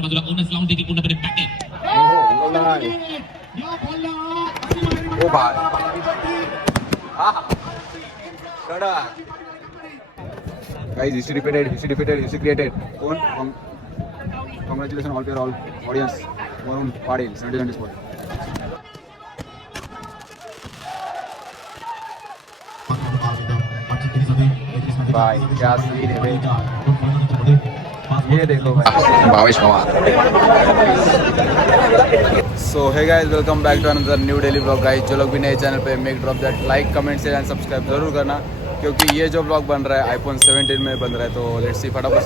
बाजूला ओनस लावून देखील पूर्णपणे पॅकेज ओ भाई guys, history created. Congratulations all audience. Varun Padil, 70 sport. भाई क्या सीन है भाई, ये देखो भाई Bhavesh Pawar. So hey guys, welcome back to another new daily blog. Guys जो लोग भी नए चैनल पे, make drop that like comment share and subscribe जरूर करना, क्योंकि ये जो ब्लॉग बन रहा है आईफोन 17 में बन रहा है. तो लेट्स सी, फटाफट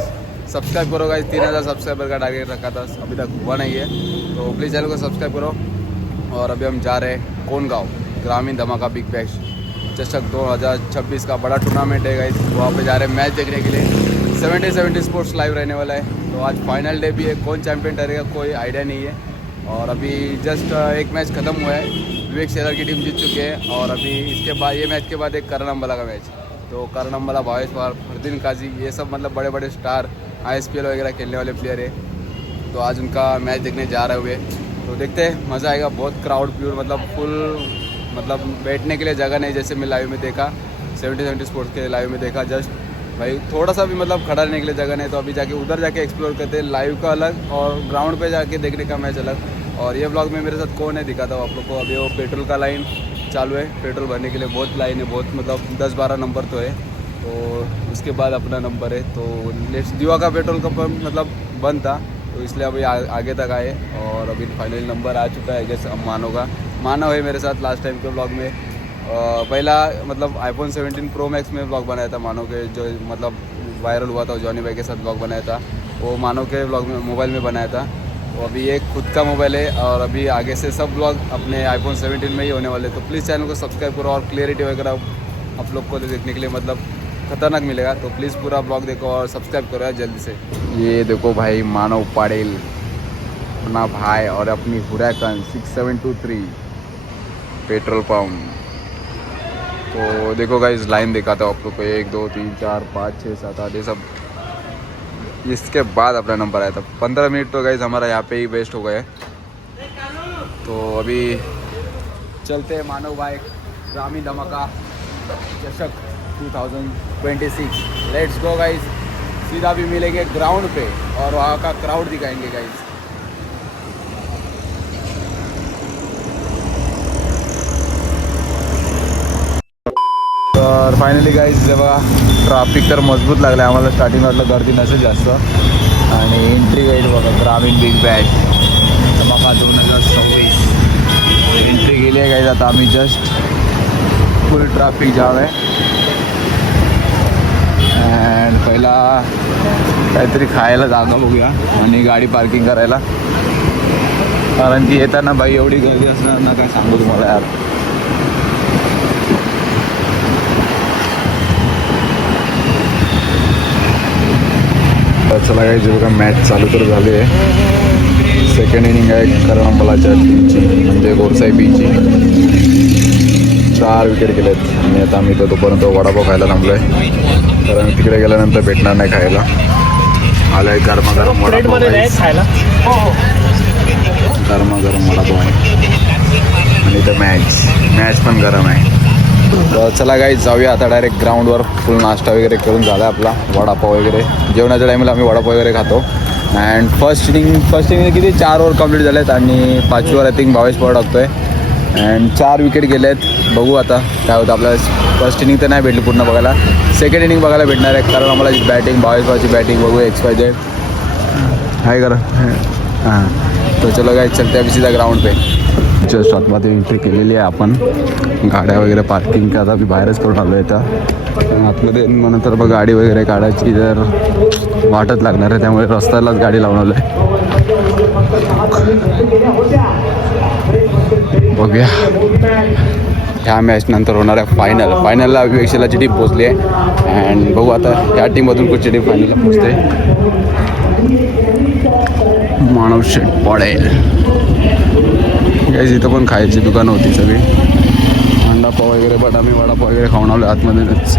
सब्सक्राइब करो गाइस. 3000 सब्सक्राइबर का टारगेट रखा था, अभी तक हुआ नहीं है. तो प्लीज़ चैनल को सब्सक्राइब करो. और अभी हम जा रहे हैं कोनगांव ग्रामीण धमाका बिग बैश चषक 2026 का बड़ा टूर्नामेंट है गाइस. वहाँ पे जा रहे हैं मैच देखने के लिए. 70 स्पोर्ट्स लाइव रहने वाला है. तो आज फाइनल डे भी है. कौन चैंपियन ठहरेगा कोई आइडिया नहीं है. और अभी जस्ट एक मैच ख़त्म हुआ है. विवेक शेलर की टीम जीत चुकी है. और अभी इसके बाद, ये मैच के बाद एक करण अंबाला का मैच. तो करण अंबाला, भावेश पवार, फरदीन काजी, ये सब मतलब बड़े बड़े स्टार ISPL वगैरह खेलने वाले प्लेयर है. तो आज उनका मैच देखने जा रहे हुए. तो देखते हैं, मज़ा आएगा. बहुत क्राउड, प्योर मतलब फुल, मतलब बैठने के लिए जगह नहीं. जैसे मैं लाइव में देखा, 70 स्पोर्ट्स के लाइव में देखा, जस्ट भाई थोड़ा सा भी मतलब खड़ा रहने के लिए जगह नहीं. तो अभी जाके उधर जाके एक्सप्लोर करते हैं. लाइव का अलग और ग्राउंड पे जाके देखने का मैच अलग. और ये ब्लॉग में मेरे साथ कौन है दिखाता हूँ आप लोग को. अभी वो पेट्रोल का लाइन चालू है. पेट्रोल भरने के लिए बहुत लाइन है, बहुत मतलब 10-12 नंबर तो है. तो उसके बाद अपना नंबर है. तो लेट्स, दीवा का पेट्रोल का पंप मतलब बंद था, तो इसलिए अभी आगे तक आए. और अभी फाइनली नंबर आ चुका है. जैसे मानव है मेरे साथ. लास्ट टाइम के ब्लॉग में पहला मतलब आईफोन 17 प्रो मैक्स में ब्लॉग बनाया था मानव के, जो मतलब वायरल हुआ था. जॉनी भाई के साथ ब्लॉग बनाया था, वो मानव के ब्लॉग में मोबाइल में बनाया था. तो अभी एक खुद का मोबाइल है. और अभी आगे से सब ब्लॉग अपने आईफोन 17 में ही होने वाले. तो प्लीज़ चैनल को सब्सक्राइब करो. और क्लियरिटी वगैरह आप लोग को देखने के लिए मतलब खतरनाक मिलेगा. तो प्लीज़ पूरा ब्लॉग देखो और सब्सक्राइब करो यार जल्दी से. ये देखो भाई, मानव पाटिल अपना भाई और अपनी हुरैकन 6723 पेट्रोल पम्प. तो देखो गाइस, लाइन दिखाता हूँ आप लोग को. 1 2 3 4 5 6 7 8 ये सब. इसके बाद अपना नंबर आया था. 15 मिनट तो गाइस हमारा यहाँ पे ही वेस्ट हो गए. तो अभी चलते हैं मानव भाई ग्रामीण धमाका चषक 2026. Let's go guys. सीधा भी मिलेंगे ग्राउंड पे और वहाँ का क्राउड दिखाएंगे गाइस. तर फायनली गाईज, जेव्हा ट्रॅफिक तर मजबूत लागलं आहे. आम्हाला स्टार्टिंग वाटलं गर्दी नसेल जास्त. आणि एंट्री गेट बघा, ग्रामीण बिग बॅश धमाका 2026 एंट्री गेली आहे गाईज. आता आम्ही जस्ट फुल ट्रॅफिक जाम आहे. अँड पहिला काहीतरी खायला जागा बघूया आणि गाडी पार्किंग करायला, कारण की येताना बाई एवढी गर्दी असणार ना, काय सांगू तुम्हाला यार. चला काही बघा, मॅच चालू तर झाली आहे. सेकंड इनिंग आहे करण अंबालाच्या टीमची, म्हणजे गोरसाई बीची. 4 विकेट गेलेत. आणि आता आम्ही तर तोपर्यंत वडापाव खायला थांबलो आहे, कारण तिकडे गेल्यानंतर भेटणार नाही खायला. आलं आहे गरमागरम वडापाव, गरमागरम वडापाव आहे. आणि इथं मॅच पण गरम आहे. तर चला गाईज, जाऊया आता डायरेक्ट ग्राउंडवर. फुल नाश्ता वगैरे करून झाला आपला. वडापाव वगैरे जेवणाच्या टाईमला आम्ही वडापाव वगैरे खातो. अँड फर्स्ट इनिंग किती 4 ओव्हर कंप्लीट झाले आहेत. आणि 5वी over I think Bhavesh Pawar टाकतो आहे. अँड 4 विकेट गेले आहेत. बघू आता काय होतं. आपल्याला फर्स्ट इनिंग तर नाही भेटली पूर्ण बघायला, सेकंड इनिंग बघायला भेटणार आहे, कारण आम्हाला बॅटिंग, भावेश पवारची बॅटिंग बघू. XYZ हाय करा. हां, तो चलो गाईज, चलते अभी सीधा ग्राउंड पे. जस्ट आतमध्ये एंट्री केलेली आहे आपण. गाड्या वगैरे पार्किंग का आता मी बाहेरच करून आलो आहे. तर आतमध्ये नंतर मग गाडी वगैरे काढायची तर वाटत लागणार आहे, त्यामुळे रस्त्यालाच गाडी लावून आलो आहे. बघूया ह्या मॅच नंतर होणार आहे फायनलला विवेक शेलारची टीम पोचली आहे. अँड बघू आता ह्या टीममधून कुठची टीम फायनलला पोचते. मानव शेट पडेल गाईज. इथं पण खायची दुकानं होती सगळी, अंडापाव वगैरे, बट आम्ही वडापाव वगैरे खाऊन आलो आतमध्येच.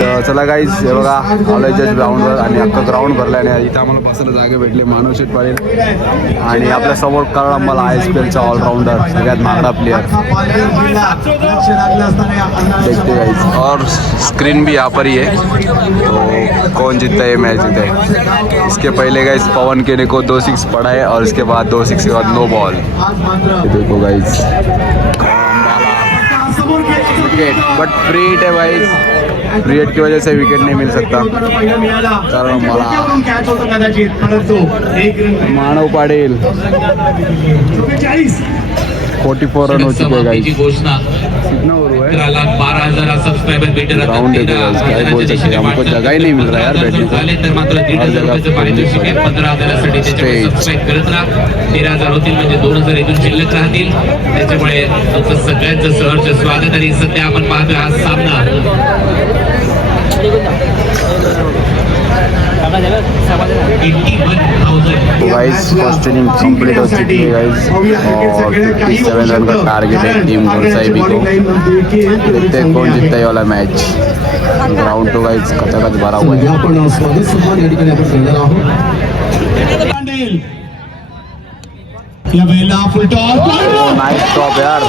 तर चला गाईज हे बघा आलोय जस्ट ग्राउंडवर आणि अख्खं ग्राउंड भरलं आणि इथं आम्हाला बसायला जागे भेटले मानव शेट पाटील आणि आपल्या समोर कळलं आम्हाला ISPLचा ऑलराउंडर सगळ्यात महागडा प्लेयर देखते गाइस और स्क्रीन भी यहाँ पर ही है तो कौन जीतता है मैच जीता है। इसके पहले गाइस पवन केने को 2 6 पड़ा है और इसके बाद 2 6 के बाद नो बॉल। देखो guys wicket but free hit है भाई, फ्री हिट की वजह से विकेट नहीं मिल सकता कारण मानव पाटील 44 रन हो चुके हैं गाइस। कितना ओवर हुआ है 12,000 सबस्क्राइबर भेटत राउंड है गाइस, क्या बोल सकते हैं, हमको जगह ही नहीं मिल रहा यार बैठने को। तर मात्र 1,500 पारितोषिक आहे 15,000 साठी त्याच्यामुळे सबस्क्राइब करत राहा। 13,000 होतील म्हणजे 2,000 इथून शिल्लक राहतील, त्याच्यामुळे तुमचं सगळ्यांचं सहर्ष स्वागत। आणि सध्या आपण पाहतोय हा सामना 81,000 गाइस फर्स्ट इनिंग कंप्लीट हो चुकी है गाइस और 57 रन का टारगेट है टीम घोड़साहिबी को। देखते हैं कौन जीतता है वाला मैच। ग्राउंड तो गाइस कचाकच भरा हुआ है। नाइस टॉप यार,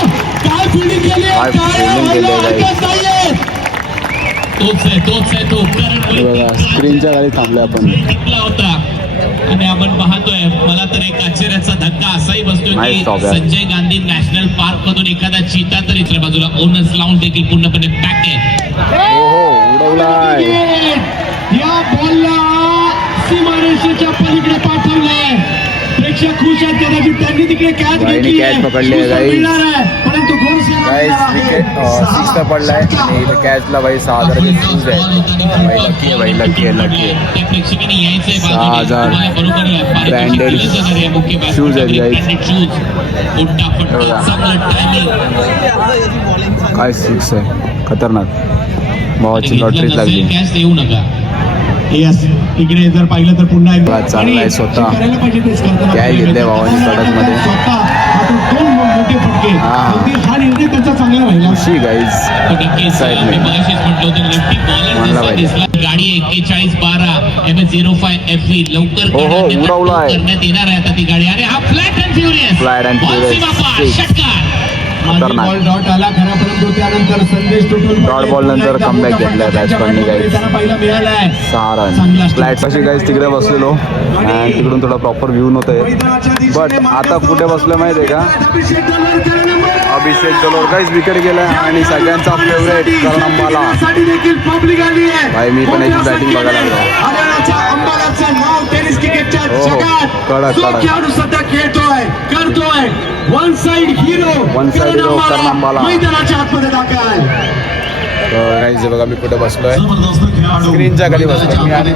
फील्डिंग केली गाइस। तो स्क्रीनच्या खाली थांबले आपण। टिकला होता आणि आपण पाहतोय, मला तर एक आश्चर्याचा धक्का असाही बसतोय Nice की stop, यार. संजय गांधी नॅशनल पार्क मधून एखादा चीता तर इथल्या बाजूला ओनर्स लावून देखील पूर्णपणे पॅक आहे। ओहो उडवलाय, या बॉलला सीमारेषेच्या पलीकडे पाठवलंय। प्रेक्षक खुश आहेत, कदाचित त्यांनी तिकडे कॅच भाईने घेतली catch पकडली आहे, guys. परंतु गाइस विकेट 6 पडला आहे आणि इथं कॅचला भाई 6,000 शूज आहे। भाई लकी आहे, भाई लकी आहे, लकी आहे। त्या प्रेक्षकांनी यायचंय 6,000 ब्रँडेड शूज आहेत गाइस। काय 6 आहे, खतरनाक भावाची लॉटरीच लागली। कॅच देऊ नका। येस, इकडे जर पाहिलं तर पुन्हा एकदा बघा, चांगला आहे स्वतः. करायला पाहिजे तेच करताना. काय घेतलंय भावानी कडकमध्ये? स्वतः आता 2 मोठे फटके। हा. अगदी हा निर्णय त्याचा चांगला राहिला। शी गाइस म्हणला पाहिजे। गाडी 4112 MS05 FV लवकर ओहो, उडवलाय. करण्यात येणार आहे आता ती गाडी। अरे हा flat and furious, Flat and furious. षटकार। खतरनाक. बॉल डॉट आला खरा, परंतु त्यानंतर संदेश तुटून डॉट बॉल नंतर comeback घेतलाय बॅट्समननी गाइस। त्यांना पहिला मिळालाय 6 रन फ्लॅट अशी गाइस तिकडे बसलेलो आणि तिकडून थोडा प्रॉपर व्ह्यू नव्हतं बट आता कुठे बसलं माहिती आहे का, अभिषेक दलोर गाइस विकेट गेलाय आणि सगळ्यांचा फेवरेट कर्णम्बाला। भाई मी पण याची बॅटिंग बघायला हो, कडक, कडक. सध्या खेळतोय करतोय वन साइड हिरो कर्णम्बाला। मैदानाच्या आतमध्ये दाखल। गाइस बघा मी कुठे बसलोय, स्क्रीनच्या खाली बसलोय मी आणि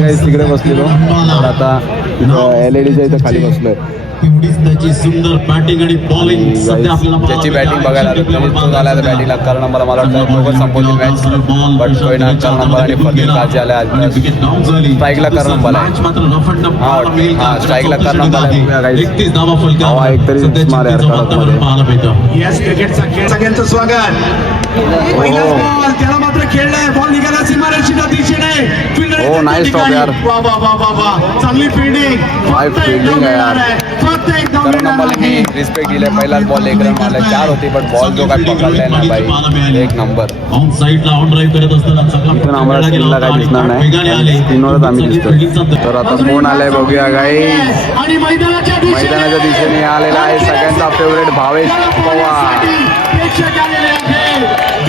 गाइस तिकडे बसलेलो तर आता LED इथं खाली बसलोय। एवढीच त्याची सुंदर बॅटिंग आणि बॉलिंग सध्या आपल्याला ज्याची बॅटिंग बघायला झाला तर बॅटिंगला कारण मला वाटतं दोघं संपवतील मॅच बट कोई ना कारण आणि फतेह काजी आला स्ट्राईकला कारण मला हा स्ट्राईकला कारण मला एक तरी मार यार कडकमध्ये। यस क्रिकेटचा खेळ सगळ्यांचं स्वागत। पहिलाच बॉल त्याला मात्र खेळलाय, बॉल निघाला सीमारेषेच्या दिशेने। हो, nice stop यार. वा वा वा वा वा, चांगली फिल्डिंग। काय fielding आहे यार. फक्त एक धाव कारण मिळणार मला मी आहे। रिस्पेक्ट दिले, पहिलाच बॉल 1 रन मारला 4 होती बट बॉल जो काय पकडलाय ना भाई एक नंबर। ऑन साइडला ऑन ड्राइव्ह करत असताना चांगला इथून आम्हाला स्क्रीनला काही दिसणार नाही, स्क्रीनवरच आम्ही दिसतोय। तर आता कोण आलाय बघूया गाइस। आणि मैदानाच्या दिशेने आलेला आहे सगळ्यांचा फेवरेट भावेश पवार। प्रेक्षक आलेले आहेत,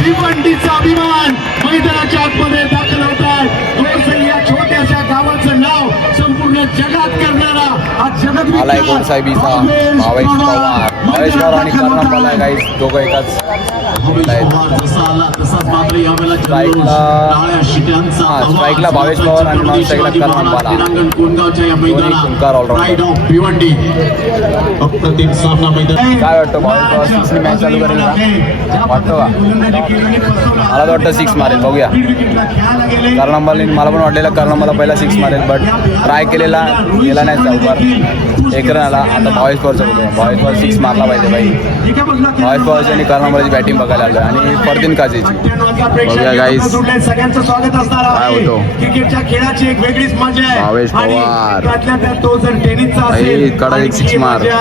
भिवंडीचा अभिमान मैदानाच्या आतमध्ये दाखल होतात। गोरसई या छोट्याशा गावाचं नाव संपूर्ण जगात करणारा आज जगत आलाय गोरसाहेबीचा भावेश पवार। भावेश पवार आणि कर्णम्बाला गाइस दोघं एकाच स्ट्राईकला भावेश पवार आणि नॉन स्ट्राईकला कर्णम्बाला, दोन्ही खुंकार ऑलराऊंडर। भिवंडी अप्रतिम सामना मैदान। काय वाटतं भावेश पवार 6 मॅच चालू करेल का, वाटतं का? मला तर वाटतं 6 मारेल, बघूया। कर्णम्बाला मला पण वाटलेलं कर्णम्बाला पहिला 6 मारेल बट ट्राय केलेला गेला नाही चौकार 1 रन आला। आता भावेश पवारचं बघूया, भावेश पवार 6 मारला पाहिजे भाई। भावेश पवारची आणि कर्णम्बालाची बॅटिंग बघायला आलो आणि फरदीन काझीची. 98चा बघूया प्रेक्षक guys. सुटले. सगळ्यांचं स्वागत असणार काय आहे. होतो? क्रिकेटच्या खेळाची एक वेगळीच मजा आहे भावेश आणि पवार. त्यातल्या त्यात तो जर टेनिसचा भाई, असेल कडक एक आणखी six मार. मजा.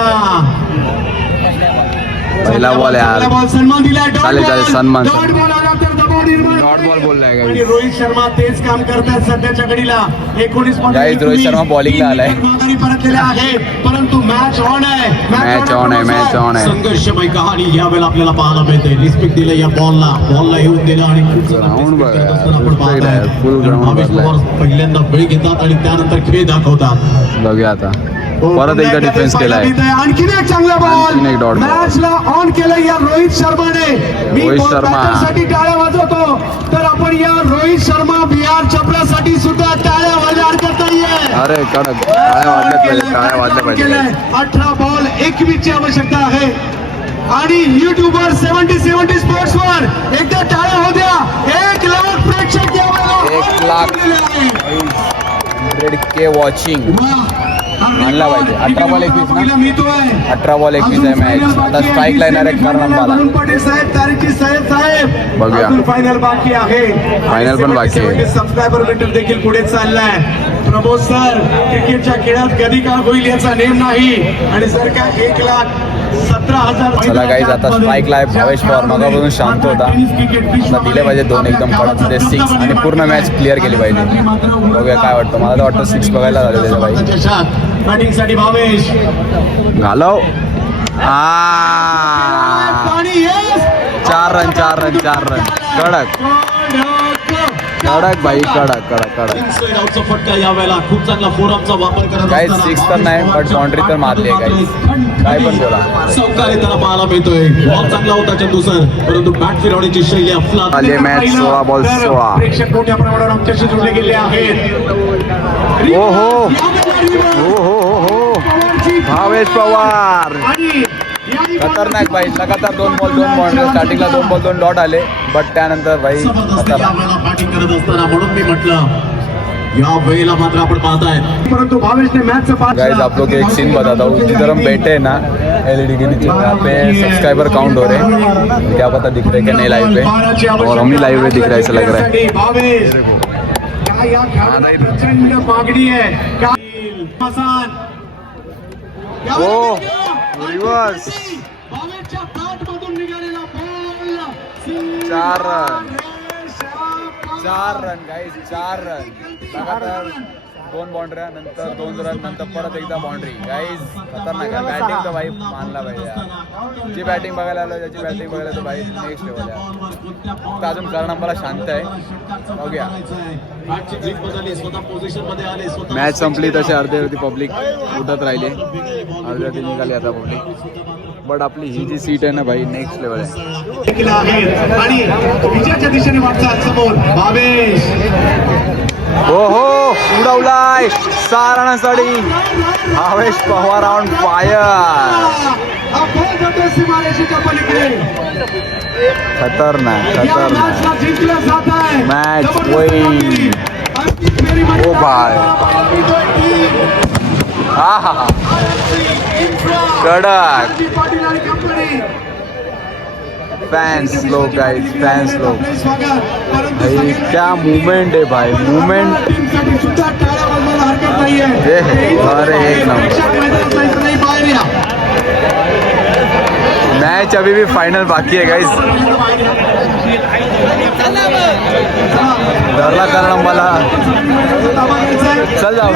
पहिला बॉल यार. पहिला बॉल सन्मान दिला. डॉट चालेल, चालेल, बॉल. सन्मान. डॉट बॉल आला तर दबाव निर्माण डॉट बॉल बोललाय guys. आणि रोहित शर्मा तेच काम करतात सध्याच्या घडीला. 19 मध्ये Guys, रोहित शर्मा bowling ला आलाय. माघारी परतलेले आहेत परंतु मॅच ऑन आहे. Match on आहे, match on आहे. संघर्षमय कहाणी यावेळेला आपल्याला पाहायला मिळते. रिस्पेक्ट दिलं या बॉलला येऊन दिलं आणि खूप Ground respect बघा, करत असताना आपण पाहत respect आहे. आहे, full ground भावेश भरलंय. पवार पहिल्यांदा वेळ घेतात आणि त्यानंतर खेळ दाखवतात. बघूया आता परत एकदा डिफेन्स केलाय. आणखीन एक चांगला आणखीन एक बॉल dot ball. मॅचला ऑन केलं या रोहित शर्माने. मी रोहित शर्मा. साठी टाळ्या वाजवतो तर आपण या रोहित शर्मा बिहार चपरासाठी सुद्धा टाळ्या वाजवल्या हरकत नाहीये. अरे कडक टाळ्या वाजल्या पाहिजे, टाळ्या वाजल्या पाहिजे. 18 बॉल 21 ची आवश्यकता आहे आणि युट्यूबर 70 स्पोर्ट्स वर एकदा टाळ्या होत्या. 1 लाख प्रेक्षक यावेळेला 1 लाख. 100K watching. मानला पाहिजे. 18 बॉल 21 ना. 18 बॉल 21 आहे मॅच. आता स्ट्राईक लाईन आहे कर्णमबाला. बघूया. फायनल बाकी आहे. फायनल पण बाकी आहे. सबस्क्रायबर भेटून देखील पुढे चाललाय. प्रमोद सर क्रिकेटच्या खेळात कधी का होईल याचा नेम नाही आणि जर का 1,17,000 चला गाईज आता स्ट्राईकला आहे भावेश पवार. मगापासून शांत होता. आता दिले पाहिजे 2 एकदम कडक मध्ये 6 आणि पूर्ण मॅच क्लिअर केली पाहिजे. बघूया काय वाटतं. मला तर वाटतं 6 बघायला झाले त्याच्या बाई. बॅटिंगसाठी भावेश घालव. पाणी येस. 4 रन कडक भाई कडक. इनसाइड आउटचा फटका यावेळेला खूप चांगला फोरआर्मचा वापर करत गाईज 6 तर नाही बट बाउंड्री तर मारली आहे गाईज. काय पण बोला. चौकार त्याला पाहायला मिळतोय. बॉल चांगला होता चंदू सर परंतु बॅट फिरवण्याची शैली अफलातून. आले मॅच 16 बॉल 16. प्रेक्षक मोठ्या प्रमाणावर आमच्याशी जोडले गेले आहेत. हो भावेश पवार खतरनाक भाई. लगातार 2 बॉल 2 बाउंड्री. स्टार्टिंगला 2 बॉल 2 डॉट आले बट त्यानंतर भाई खतरनाक. बॅटिंग करत असताना म्हणून मी म्हटलं या वेळेला मात्र आपण पाहताय परंतु भावेशने मॅचचं गाइस आप लोग एक सीन बताता हूँ. जिधर हम बैठे हैं ना LED के नीचे यहाँ पे सब्सक्राइबर काउंट हो रहे हैं. क्या पता दिख रहे कि नहीं लाइव पे और हम ही लाइव में दिख रहा है ऐसा लग रहा है. भावेश काय या खेळाडूला प्रचंड मागणी आहे. ओ रिवर्स. भावेशच्या बॅटमधून निघालेला बॉल 4 रन गाइस 4 रन. लगातार 2 बाउंड्री नंतर 2 रन नंतर परत एकदा बाउंड्री. गाइस खतरनाक आहे. बॅटिंग तर भाई मानला पाहिजे यार. जी बॅटिंग बघायला आलो ज्याची बॅटिंग बघायला तर भाई नेक्स्ट लेवल आहे. फक्त अजून कर्णमबाला शांत आहे. बघूया. मॅच संपली तसे अर्धी पब्लिक उठत राहिली. अर्धी निघाली आता पब्लिक. बट आपली ही जी सीट आहे ना भाई नेक्स्ट लेवल आहे. आणि विजयाच्या दिशेने वाटचाल समोर भावेश. हो उडवलाय 6 रनांसाठी भावेश पवार ऑन फायर. खतरनाक मॅच होईल. ओ भाई हा कडक. फॅन्स लोग गाइस फॅन्स लोग भाई क्या मूवमेंट है भाई. मूवमेंट अरे एक मैच अभी भी फाइनल बाकी है गाइस. धरला कर्णमबाला. चल जाओ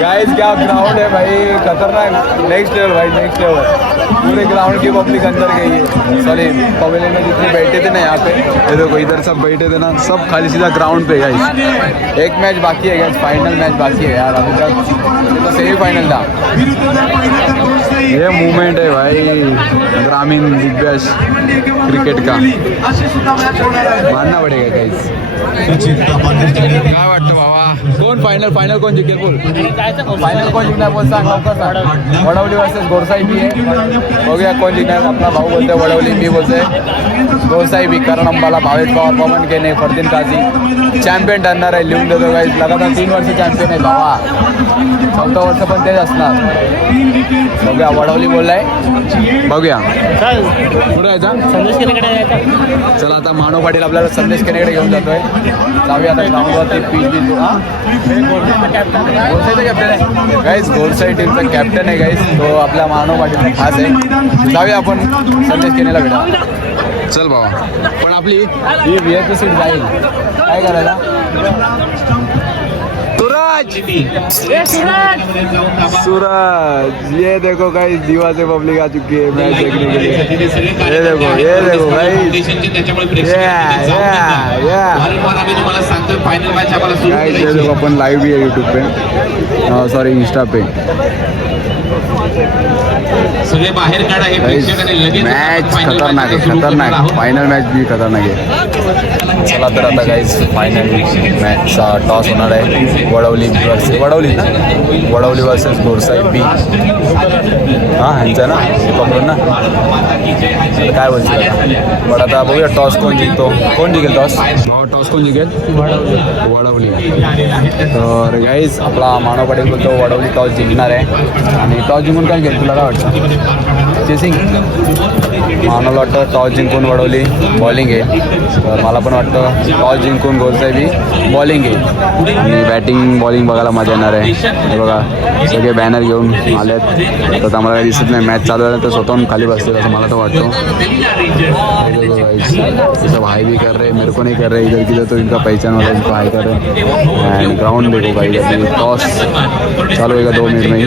गाइस. क्या ग्राउंड है भाई खतरनाक. नेक्स्ट लेवल भाई नेक्स्ट लेवल. पूरे ग्राउंड की पब्लिक अंदर गई है. सॉरी पवेलियन में जितने बैठे थे ना यहाँ पे ये देखो इधर सब बैठे थे ना सब खाली सीधा ग्राउंड पे गाइस. एक मैच बाकी है गाइस. फाइनल मैच बाकी है यार. अभी तक तो सेमीफाइनल था. ये मूवमेंट है भाई ग्रामीण दिग्गज क्रिकेट का. मानना पडेगा गाइस. काय वाटतं बाबा कोण फायनल कोण जिंकेल बोल. फायनल कोण जिंकणार बोल सांग लवकर सांग. वडवली वर्सेस गोरसाई बी आहे. बघूया कोण जिंकणार. आपला भाऊ बोलतोय वडवली, मी बोलतोय गोरसाई बी. कारण अंबाला भावेश पवार, पवन केने, फरदीन काझी चॅम्पियन ठरणार आहे. लिहून देतो काही लगातार 3 वर्ष चॅम्पियन आहे भावा. 4थं वर्ष पण तेच असणार. बघूया वडवली बोललाय. बघूया कुठं यायचा संदेश केल्याकडे जायचं. चला आता मानव पाटील आपल्याला संदेश केनेकडे घेऊन जातोय. जाऊया आता ग्राउंडवरती पीच बी. गोरसाईचा कॅप्टन आहे गाईज. गोरसाई टीमचा कॅप्टन आहे गाईज. तो आपला मानव पाटील खास आहे. जाऊया आपण संदेश केनेला भेटा. चल बाबा. पण आपली ही VIP सीट जाईल. काय करायला सूरज ये देखो गाइस दीवा से पब्लिक आ चुकी है मैच देखने के लिए. ये देखो गाइस. गाइस ये देखो अपन लाइव भी है यूट्यूब पे, सॉरी इंस्टा पे. सगळे बाहेर काढा हे प्रेक्षक आणि लगेच मॅच खतरनाक आहे, खतरनाक. फायनल मॅच भी खतरनाक आहे. चला तर आता गाईज फायनल मॅचचा टॉस होणार आहे. वडवली वर्सेस गोरसाई बी. हां ह्यांचं ना हे पकडून ना काय बोलतो. बट आता बघूया टॉस कोण जिंकतो. कोण जिंकेल टॉस. टॉस कोण जिंकेल. वडवली. तर गाईज आपला मानव पाटील बोलतो वडवली टॉस जिंकणार आहे. आणि टॉस जिंकून काय घेईल तुला काय वाटतं. चेसिंग. मानवला वाटतं टॉस जिंकून वडवली बॉलिंग आहे. तर मला पण वाटतं टॉस जिंकून गोरसाई बी बॉलिंग आहे. आणि बॅटिंग बॉलिंग बघायला मजा येणार आहे. हे बघा सगळे बॅनर घेऊन आलेत. तर आम्हाला काही दिसत नाही. मॅच चालू आहे तर स्वतःहून खाली बसतील असं मला तर वाटतं. जैसा भाई भी कर रहे मेरे को नहीं कर रहे इधर किधर तो इनका पहचान वाला इनको हाई कर रहे. एंड ग्राउंड देखो भाई अभी टॉस चालू होगा 2 मिनट में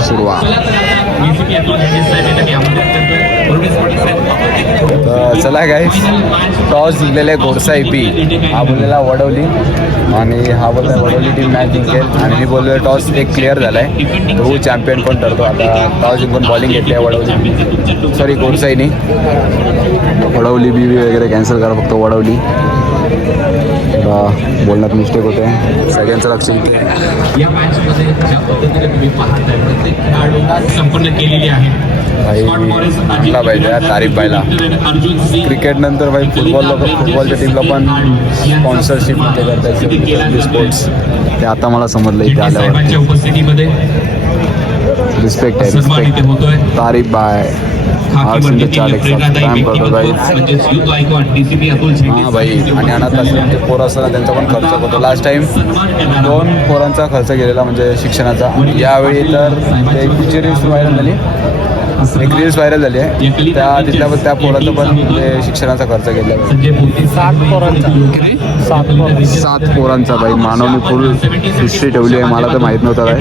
सुरुवात. तर चला गाईस टॉस जिंकलेले गोरसाई बी. हा बोललेला वडवली आणि हा बोलला वडवली टीम मॅच जिंकेल. आणि मी बोललो टॉस एक क्लिअर झाला आहे. तर हो चॅम्पियन कोण ठरतो. आता टॉस जिंकून बॉलिंग घेतली आहे वडवली, सॉरी गोरसाईनी. वडवली बी वगैरे कॅन्सल करा फक्त वडवली. बोलण्यात मिस्टेक होते. सगळ्यांचं लक्ष इथे या मॅचमध्ये ज्या पद्धतीने तुम्ही पाहताय प्रत्येक खेळाडू संपन्न केलेली आहे. चांगला पाहिजे तारीफ पाहिला. क्रिकेट नंतर भाई फुटबॉलच्या टीमला पण स्पॉन्सरशिप ते करतात स्पोर्ट्स. ते आता मला समजलं इथे आल्यावर. उपस्थितीमध्ये रिस्पेक्ट आहे, रिस्पेक्ट. तारीफ बाय. हां भाई. आणि अनाथ आश्रमचे पोरं असताना त्यांचा पण खर्च होतो. लास्ट टाईम 2 पोरांचा खर्च केलेला म्हणजे शिक्षणाचा. यावेळी तर एक रील्स व्हायरल झाली, एक रील्स व्हायरल झाली आहे. त्या पोराचा पण ते शिक्षणाचा खर्च केला. 7 पोरांचा भाई. मानवने फुल हिस्ट्री ठेवली आहे. मला तर माहीत नव्हतं काय.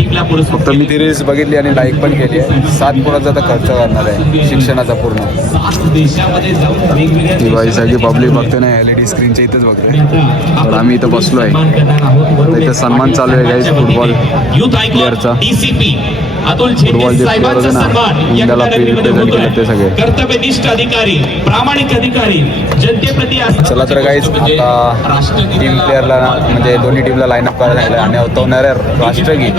फक्त मी ती रील्स बघितली आणि लाईक पण केली आहे. 7 पोरांचा तर खर्च करणार आहे शिक्षणाचा पूर्ण. ती बाई सगळी पब्लिक बघते ना LED स्क्रीनच्या इथेच बघते. तर आम्ही इथं बसलो आहे. आता इथं सन्मान चालू आहे गाईज फुटबॉल प्लेअरचा. फुटबॉल जे प्लेअर होते ना इंडियाला रिप्रेझेंट केलं ते सगळे. कर्तव्यनिष्ठ अधिकारी, प्रामाणिक अधिकारी, जनतेप्रती. चला तर गाईज आता टीम प्लेअरला म्हणजे दोन्ही टीमला लाईनअप करायला सांगितलं. आणि होणारे राष्ट्रगीत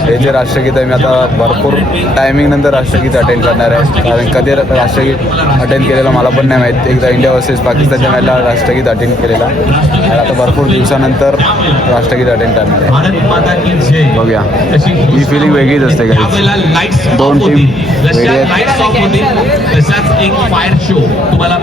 हे जे राष्ट्रगीत आहे मी आता भरपूर टायमिंग नंतर राष्ट्रगीत अटेंड करणार आहे. कारण कधी राष्ट्रगीत अटेंड केलेलं मला पण नाही माहीत. एकदा इंडिया वर्सेस पाकिस्तानच्या मॅचला राष्ट्रगीत अटेंड केलेला आणि आता भरपूर दिवसानंतर राष्ट्रगीत अटेंड करणार आहे. बघूया ही फिलिंग वेगळीच असते गाईज. 2 टीम वेगळी आहेत. तसाच एक फायर शो तुम्हाला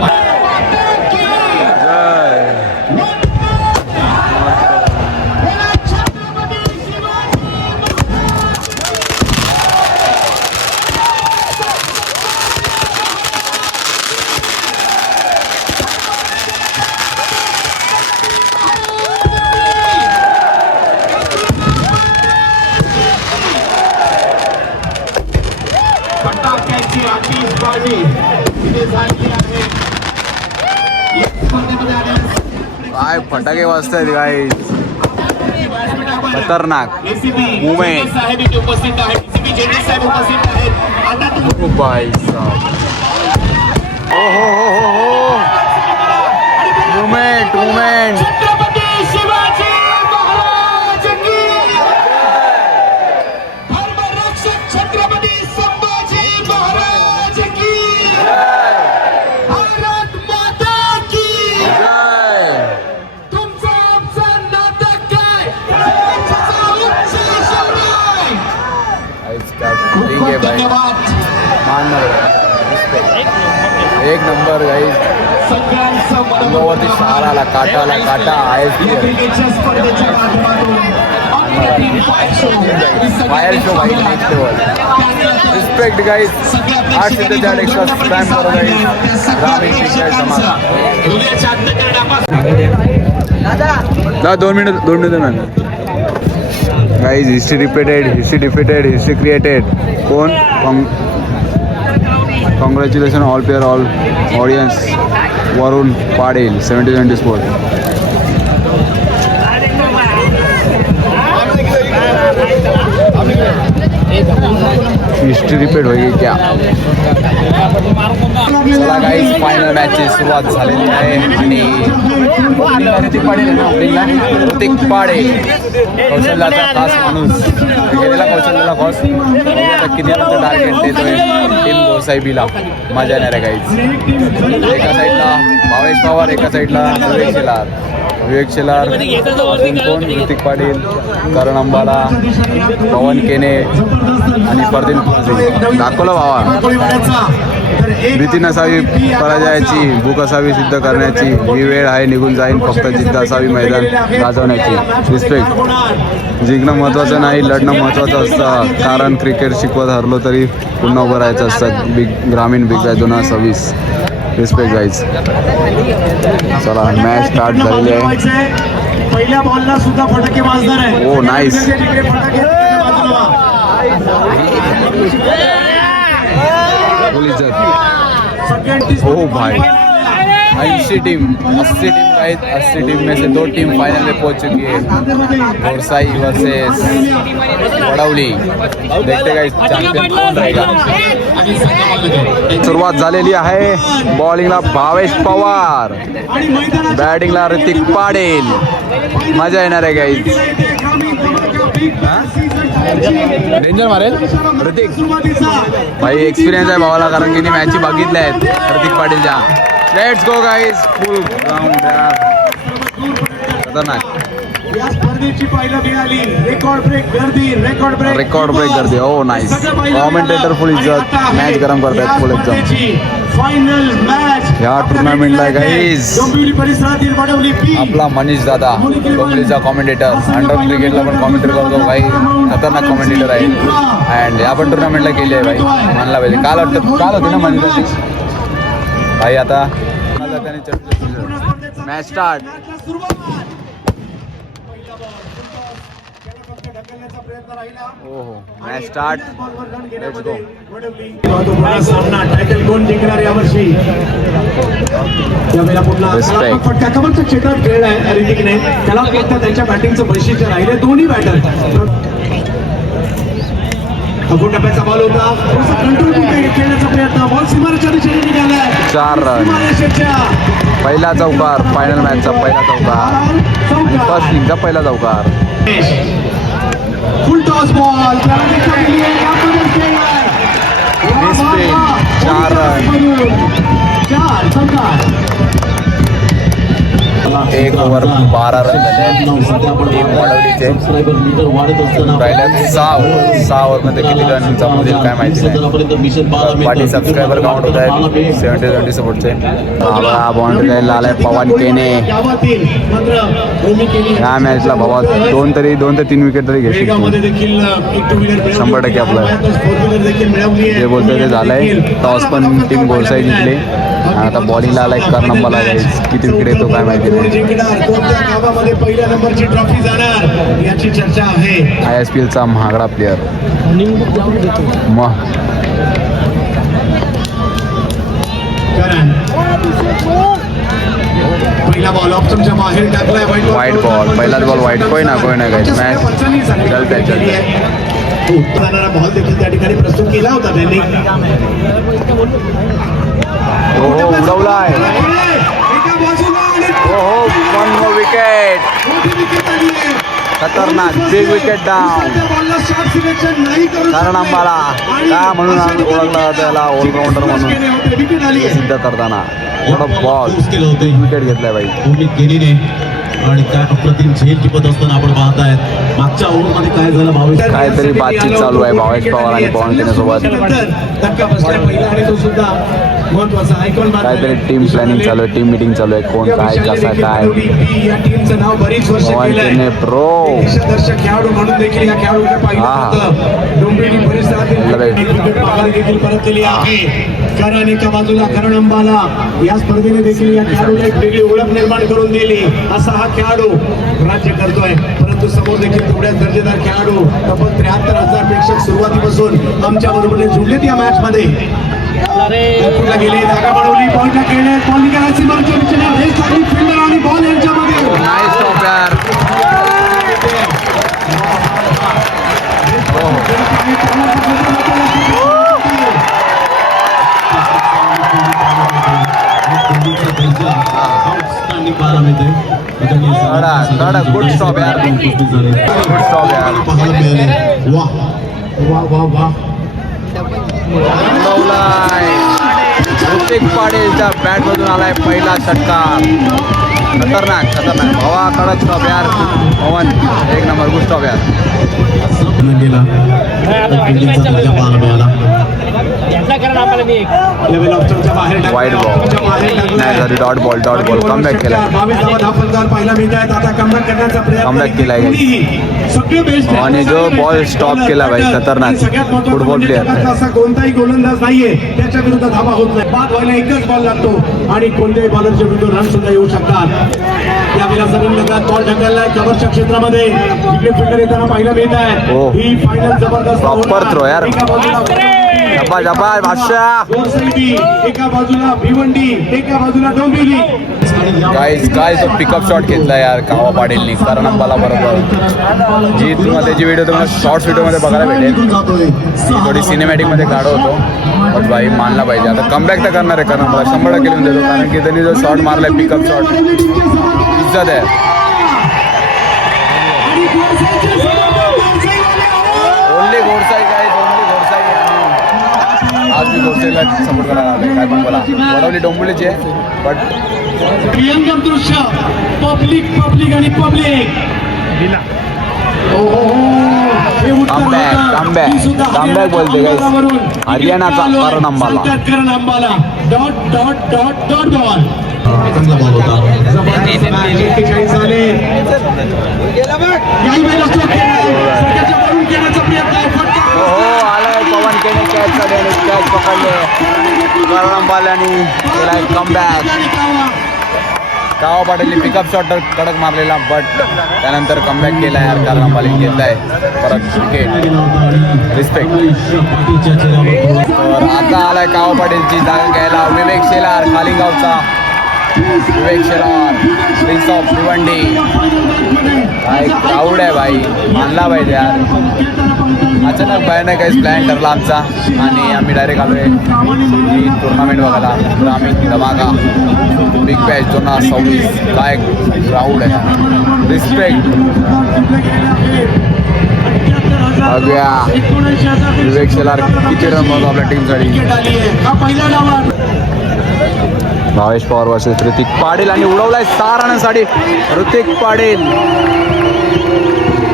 काय फटाके वाजतायत गाईज. खतरनाक मुवमेंट. उपस्थित आहेत. बाई साहब. हो मुवमेंट. छत्रपती शिवाजी एक नंबर गाईज. अंगावरती शार आला, काटा आला, काटा आहे फायर शो भाई नेक्स्ट लेवल. Respect guys. 8 सिद्ध एक्स्ट्रा स्पॅम करो गाईज. ग्रामीण शिक्षण समाज. 2 minute guys. History repeated, history defeated, history created. कोण? Congratulation all player, all audience. Varun Patil 70-20 sport. History repeat होईल क्या? चला गाईज, फायनल मॅचची सुरुवात झालेली आहे आणि ऋतिक पाडे ना ओपनिंगला. ऋतिक पाडे कौशल्याचा खास माणूस. गेलेला कौशल्याला खास किती जणांचं टार्गेट देतोय टीम गोसाईबीला. मजा येणार आहे गाईज. एका साईडला भावेश पवार, एका साईडला विवेक शेलार, अजून कोण? ऋतिक पाटील, करण अंबाला, पवन केने आणि परदीन पुरजी. दाखवलं भावा. भीती नसावी पराजयाची, भूक असावी सिद्ध करण्याची. ही वेळ आहे निघून जाईन, फक्त जिद्द असावी मैदान गाजवण्याची. रिस्पेक्ट. जिंकणं महत्त्वाचं नाही, लढणं महत्त्वाचं असतं. कारण क्रिकेट शिकवत हरलो तरी पुन्हा उभं राहायचं असतं. ग्रामीण बिग बॅच 2026. Respect guys. चला मॅच स्टार्ट झालेली आहे. पहिल्या बॉलला सुद्धा फटके वाजणार आहे. ओ नाईस. ओ भाई 80 टीम, 80 टीम गाइस. 80 टीम में से 2 टीम फाइनल में पहुंच चुकी है. गोरसाई वर्सेस वडवली. देखते गाइस चॅम्पियन कोण रहेगा. सुरुवात झालेली आहे. बॉलिंगला भावेश पवार, बॅटिंगला ऋतिक पाटील. मजा येणार आहे गाइस. डेंजर मारेल ऋतिक भाई. एक्सपिरियन्स आहे भावाला, कारण की मॅच बघितल्या आहेत ऋतिक पाटीलच्या. Let's go guys. Full ground खतरनाक. या स्पर्धेची पाहायला मिळाली रेकॉर्ड ब्रेक गर्दी. ओ नाईस. कॉमेंटेटर फुल इज्जत. मॅच गरम करतायत फुल एकदम. फायनल मॅच या टुर्नामेंटला गाईज डोंबिवली परिसरातील वडवली पी. आपला मनीष दादा डोंबिवलीचा कॉमेंटेटर. अंडर क्रिकेटला पण कॉमेंटेटर करतो भाई. खतरनाक कॉमेंटेटर आहे. अँड या पण टुर्नामेंटला केली आहे भाई. मानला पाहिजे. काल होती ना मनीष भाई. आता मॅच स्टार्ट. ओहो मॅच स्टार्ट. Let's go. सामना टायटल कोण जिंकणार यावर्षी? Respect. कमरच्या क्षेत्रात खेळ आहे ऋतिकने. त्याला फक्त त्यांच्या बॅटिंगचं वैशिष्ट्य राहिलं. दोन्ही बॅटर टप्प्याचा बॉल होता. कंट्रोल खेळण्याचा प्रयत्न. बॉल सीमारेषेच्या दिशेने निघालाय. 4 रन. पहिला चौकार. फायनल मॅचचा पहिला चौकार. फर्स्ट इनिंगचा पहिला चौकार. फुल टॉस बॉल. 4 रन. 4 चौकार. 1 ओव्हर 12 रन झाले. टीम वडवलीचे राहिल्यात 6 ओव्हरमध्ये किती रन जमू देईल काय माहिती नाही. पाठी सबस्क्रायबर काउंट होत आहेत 70-20 सपोर्टचे. हा बाउंड्री द्यायला आलाय पवन केने. या मॅचला भावा 2 ते 3 विकेट तरी घेशील 100% आपलं. जे बोलतोय ते झालंय. टॉस पण टीम गोरसाई जिंकली. आता बॉलिंगला आलाय करण अंबाला. किती विकेट येतो काय माहिती नाही. पहिल्या नंबरची ट्रॉफी जाणार याची चर्चा आहे. ISPL चा महागडा प्लेअर. पहिला बॉल ऑप्शनच्या बाहेर टाकलाय. वाईट बॉल. पहिलाच बॉल वाईट. कोई ना गाईस. मॅच चलतंय. जाणारा बॉल देखील त्या ठिकाणी प्रस्तुत केला होता त्यांनी. हो उडवलाय. एका बाजूला हो 1 more विकेट. खतरनाक. Big wicket down. Karan Ambala का म्हणून ओळखला त्याला ऑलराऊंडर म्हणून सिद्ध करताना. बॉल विकेट घेतलाय बाई. आणि त्या अप्रतिम झेल टिपत असताना आपण पाहतायत मागच्या ओव्हरमध्ये काय झालं. भावेश काहीतरी बातचीत चालू आहे भावेश पवार आणि पवन केने सोबत. धक्का बसला पहिला आणि तो सुद्धा महत्वाचा आयकॉन काहीतरी टीम प्लॅनिंग चालू आहे, टीम मिटिंग चालू आहे, कोण काय कसा काय. या टीमचं नाव बरीच वर्ष पवन केलंय. केने प्रो देशदर्शक खेळाडू म्हणून देखील या खेळाडूकडे पाहिलं हा. जातं. डोंबिवली परिसरातील लय. क्रिकेट माघार देखील परतलेली आहे. कारण एका बाजूला करण अंबाला या स्पर्धेने देखील या खेळाडूला एक वेगळी ओळख निर्माण करून दिली. असा हा खेळाडू राज्य करतोय, परंतु समोर देखील तेवढ्याच दर्जेदार खेळाडू तब्बल 73,000 प्रेक्षक सुरुवातीपासून आमच्या बरोबर जुळलेत या मॅच मध्ये. नागपूरला गेले, जागा बनवली, बॉलला गेले, बॉल निघाल्याची मागच्या दिशेने हे चांगली फिल्डर आणि बॉल यांच्यामध्ये नाईस स्टॉप यार. आउटस्टँडिंग पाहायला मिळते. गुड स्टॉप यार, गुड स्टॉप यार. पाहायला मिळाले. वा वा वा वा. उडवलाय. ऋतिक पाटीलच्या बॅट मधून आलाय पहिला षटकार. खतरनाक खतरनाक हवा कडक स्टॉप यार. पवन एक नंबर, गुड स्टॉप यार. गेला फिल्डिंगचा दर्जा पाहायला मिळाला. याचा कारण आम्हाला मी एक लेवल ऑप्शनच्या बाहेर टाकलं. वाईड बॉल नाही झाली. डॉट बॉल कमबॅक केला. 22 धावा धावफलकावर पाहायला मिळत आहेत. आता कमबॅक करण्याचा प्रयत्न Comeback केलाय. कोणीही. सगळे बेस्ट आणि जो बॉल स्टॉप केला भाई, खतरनाक. Football player. असा कोणताही गोलंदाज नाहीये त्याच्या विरुद्ध धावा होत नाही. बाद व्हायला एकच बॉल लागतो आणि कोणत्याही बॉलरच्या विरुद्ध रन सुद्धा येऊ शकतात. यावेळेला जमीन लगत बॉल ढकललाय कव्हरच्या क्षेत्रामध्ये. इकडे फिल्डर येताना पाहायला मिळत आहे. हो. ही फायनल जबरदस्त Proper होणार. throw यार. एका बाजूला जबा बादशाह. गोरसैबी, एका बाजूला भिवंडी, एका बाजूला डोंबिवली. गाईज काय तो पिकअप शॉट घेतला यार कावा पाटीलनी करण अंबाला बरोबर. जी तुम्हाला त्याची व्हिडिओ तुम्हाला शॉर्ट्स व्हिडिओमध्ये बघायला भेटेल. थोडी सिनेमॅटिक मध्ये काढो होतो, पण भाई मानला पाहिजे. आता कमबॅक तर करणार आहे करण अंबाला 100% लिहून देतो, कारण की त्यांनी जो शॉट मारलाय पिकअप शॉट इज्जत आहे. ओनली घोडसाई काय, ओनली घोडसाई. आज मी घोडसाईला सपोर्ट करायला आलोय, काय पण बोला. वडवली डोंबिवलीची आहे, बट प्रियंकम दृश्य पब्लिक आणि पब्लिक. कमबॅक बोलते guys. हरियाणाचा Karan Ambala. Karan Ambala dot dot dot dot ball. चांगला बॉल होता. जबरदस्त मॅच. 41 झाले. याही वेळेला स्ट्रोक केला. सगळ्याच्या वरून केण्याचा प्रयत्न आहे. फटका. हो आलाय पवन केने कॅच पकडले. करण अंबाल्यानी केलाय कमबॅक. कावा पाटीलनी पिकअप शॉट कडक मारलेला, बट त्यानंतर कमबॅक केला यार. करण अंबाला घेतलाय परत क्रिकेट. रिस्पेक्ट. पाटीलच्या चेहऱ्यावर तर आता आलाय कावा पाटीलची जागा घ्यायला विवेक शेलार, खालिंगावचा. विवेक शेलार, प्रिन्स ऑफ भिवंडी. काय क्राऊड आहे भाई, मानला पाहिजे यार. अचानक बाहेर काहीच प्लॅन ठरला आमचा आणि आम्ही डायरेक्ट आलो आहे टुर्नामेंट बघायला. ग्रामीण धमाका बिग बॅच 2026. काय क्राऊड आहे, रिस्पेक्ट. बघूया विवेक शेलार किती रन बनवतो आपल्या टीमसाठी. हा पहिला डाव. भावेश पवार वर्सेस ऋतिक पाटील आणि उडवलाय 6 रनांसाठी ऋतिक पाटील.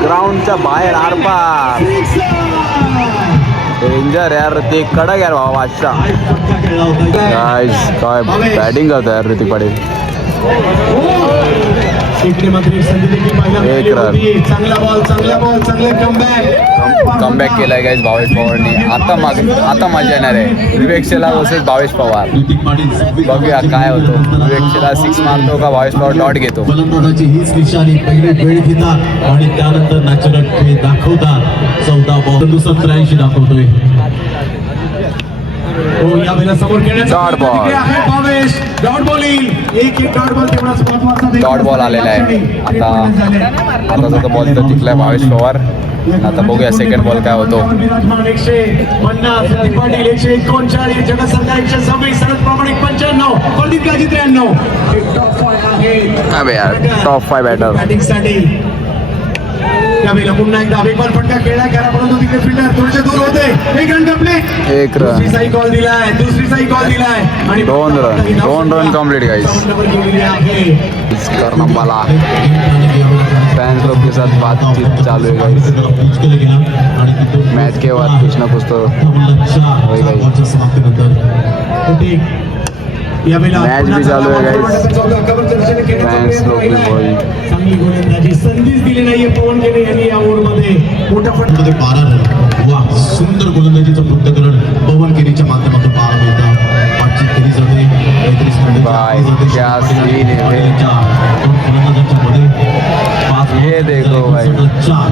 ग्राउंडच्या बाहेर आरपार. डेंजर यार ऋतिक, कडक यार भावा बादशाह. गाइस काय बॅटिंग करतो यार ऋतिक पाटील. इकडे मात्र एक संधी देखील पाहायला मिळाली एक रन. होती. चांगला बॉल, चांगले कमबॅक केलाय गाईज भावेश पवारनी. आता मजा येणार आहे. विवेक शेलार वर्सेस भावेश पवार. ऋतिक पाटील बघूया काय होतो. विवेक शेलार 6 मारतो का भावेश पवार डॉट घेतो. फलंदाजाची हीच निशाणी. पहिली वेळ घेतात आणि त्यानंतर नॅचरल खेळ दाखवतात. 14 बॉल 87 दाखवतोय. या वेळेला समोर खेळण्याचा डॉट बॉल. तिकडे आहे भावेश. डॉट बॉल येईल. एक डॉट बॉल तेवढाच महत्त्वाचा देखील. डॉट बॉल आलेला आहे. आता बॉल तर जिंकलाय भावेश पवार. आता बघूया सेकंड बॉल काय होतो. विराजमान 150, ऋतिक पाटील 139, जगत सरकार 126, सरद प्रामाणिक 95, पंडित काजी 93. एक टॉप 5 आहे. अबे यार, टॉप 5 बॅटर. बॅटिंगसाठी त्यावेळेला पुन्हा एकदा वेगवान फटका खेळला करा, परंतु तिकडे फिल्डर थोडेसे दूर होते. एक रन कंप्लीट. एक रन. दुसरीचाही कॉल दिलाय, दुसरीचाही कॉल दिलाय आणि 2 रन कंप्लीट गाइस. करनाम्बाला फैंस लोग के साथ बातचीत चालू है गाइस. मैच के बाद कुछ ना कुछ तो होएगा ही. मॅच भी चालू आहे गाइस. फॅन्स लोक भी बोल. चांगली गोलंदाजी संधीच दिली नाहीये पवन केने यांनी या ओव्हरमध्ये. मोठा फटका. 12 रन. वा, सुंदर गोलंदाजीचं पृथक्करण पवन केनीच्या माध्यमातून पाहायला मिळतं. बातचीत केली जाते, काहीतरी स्ट्रॅटेजी बाय, केली जाते. क्या सीन है वे. दोन फलंदाजांच्या मध्ये 5 ये देखो भाई. 4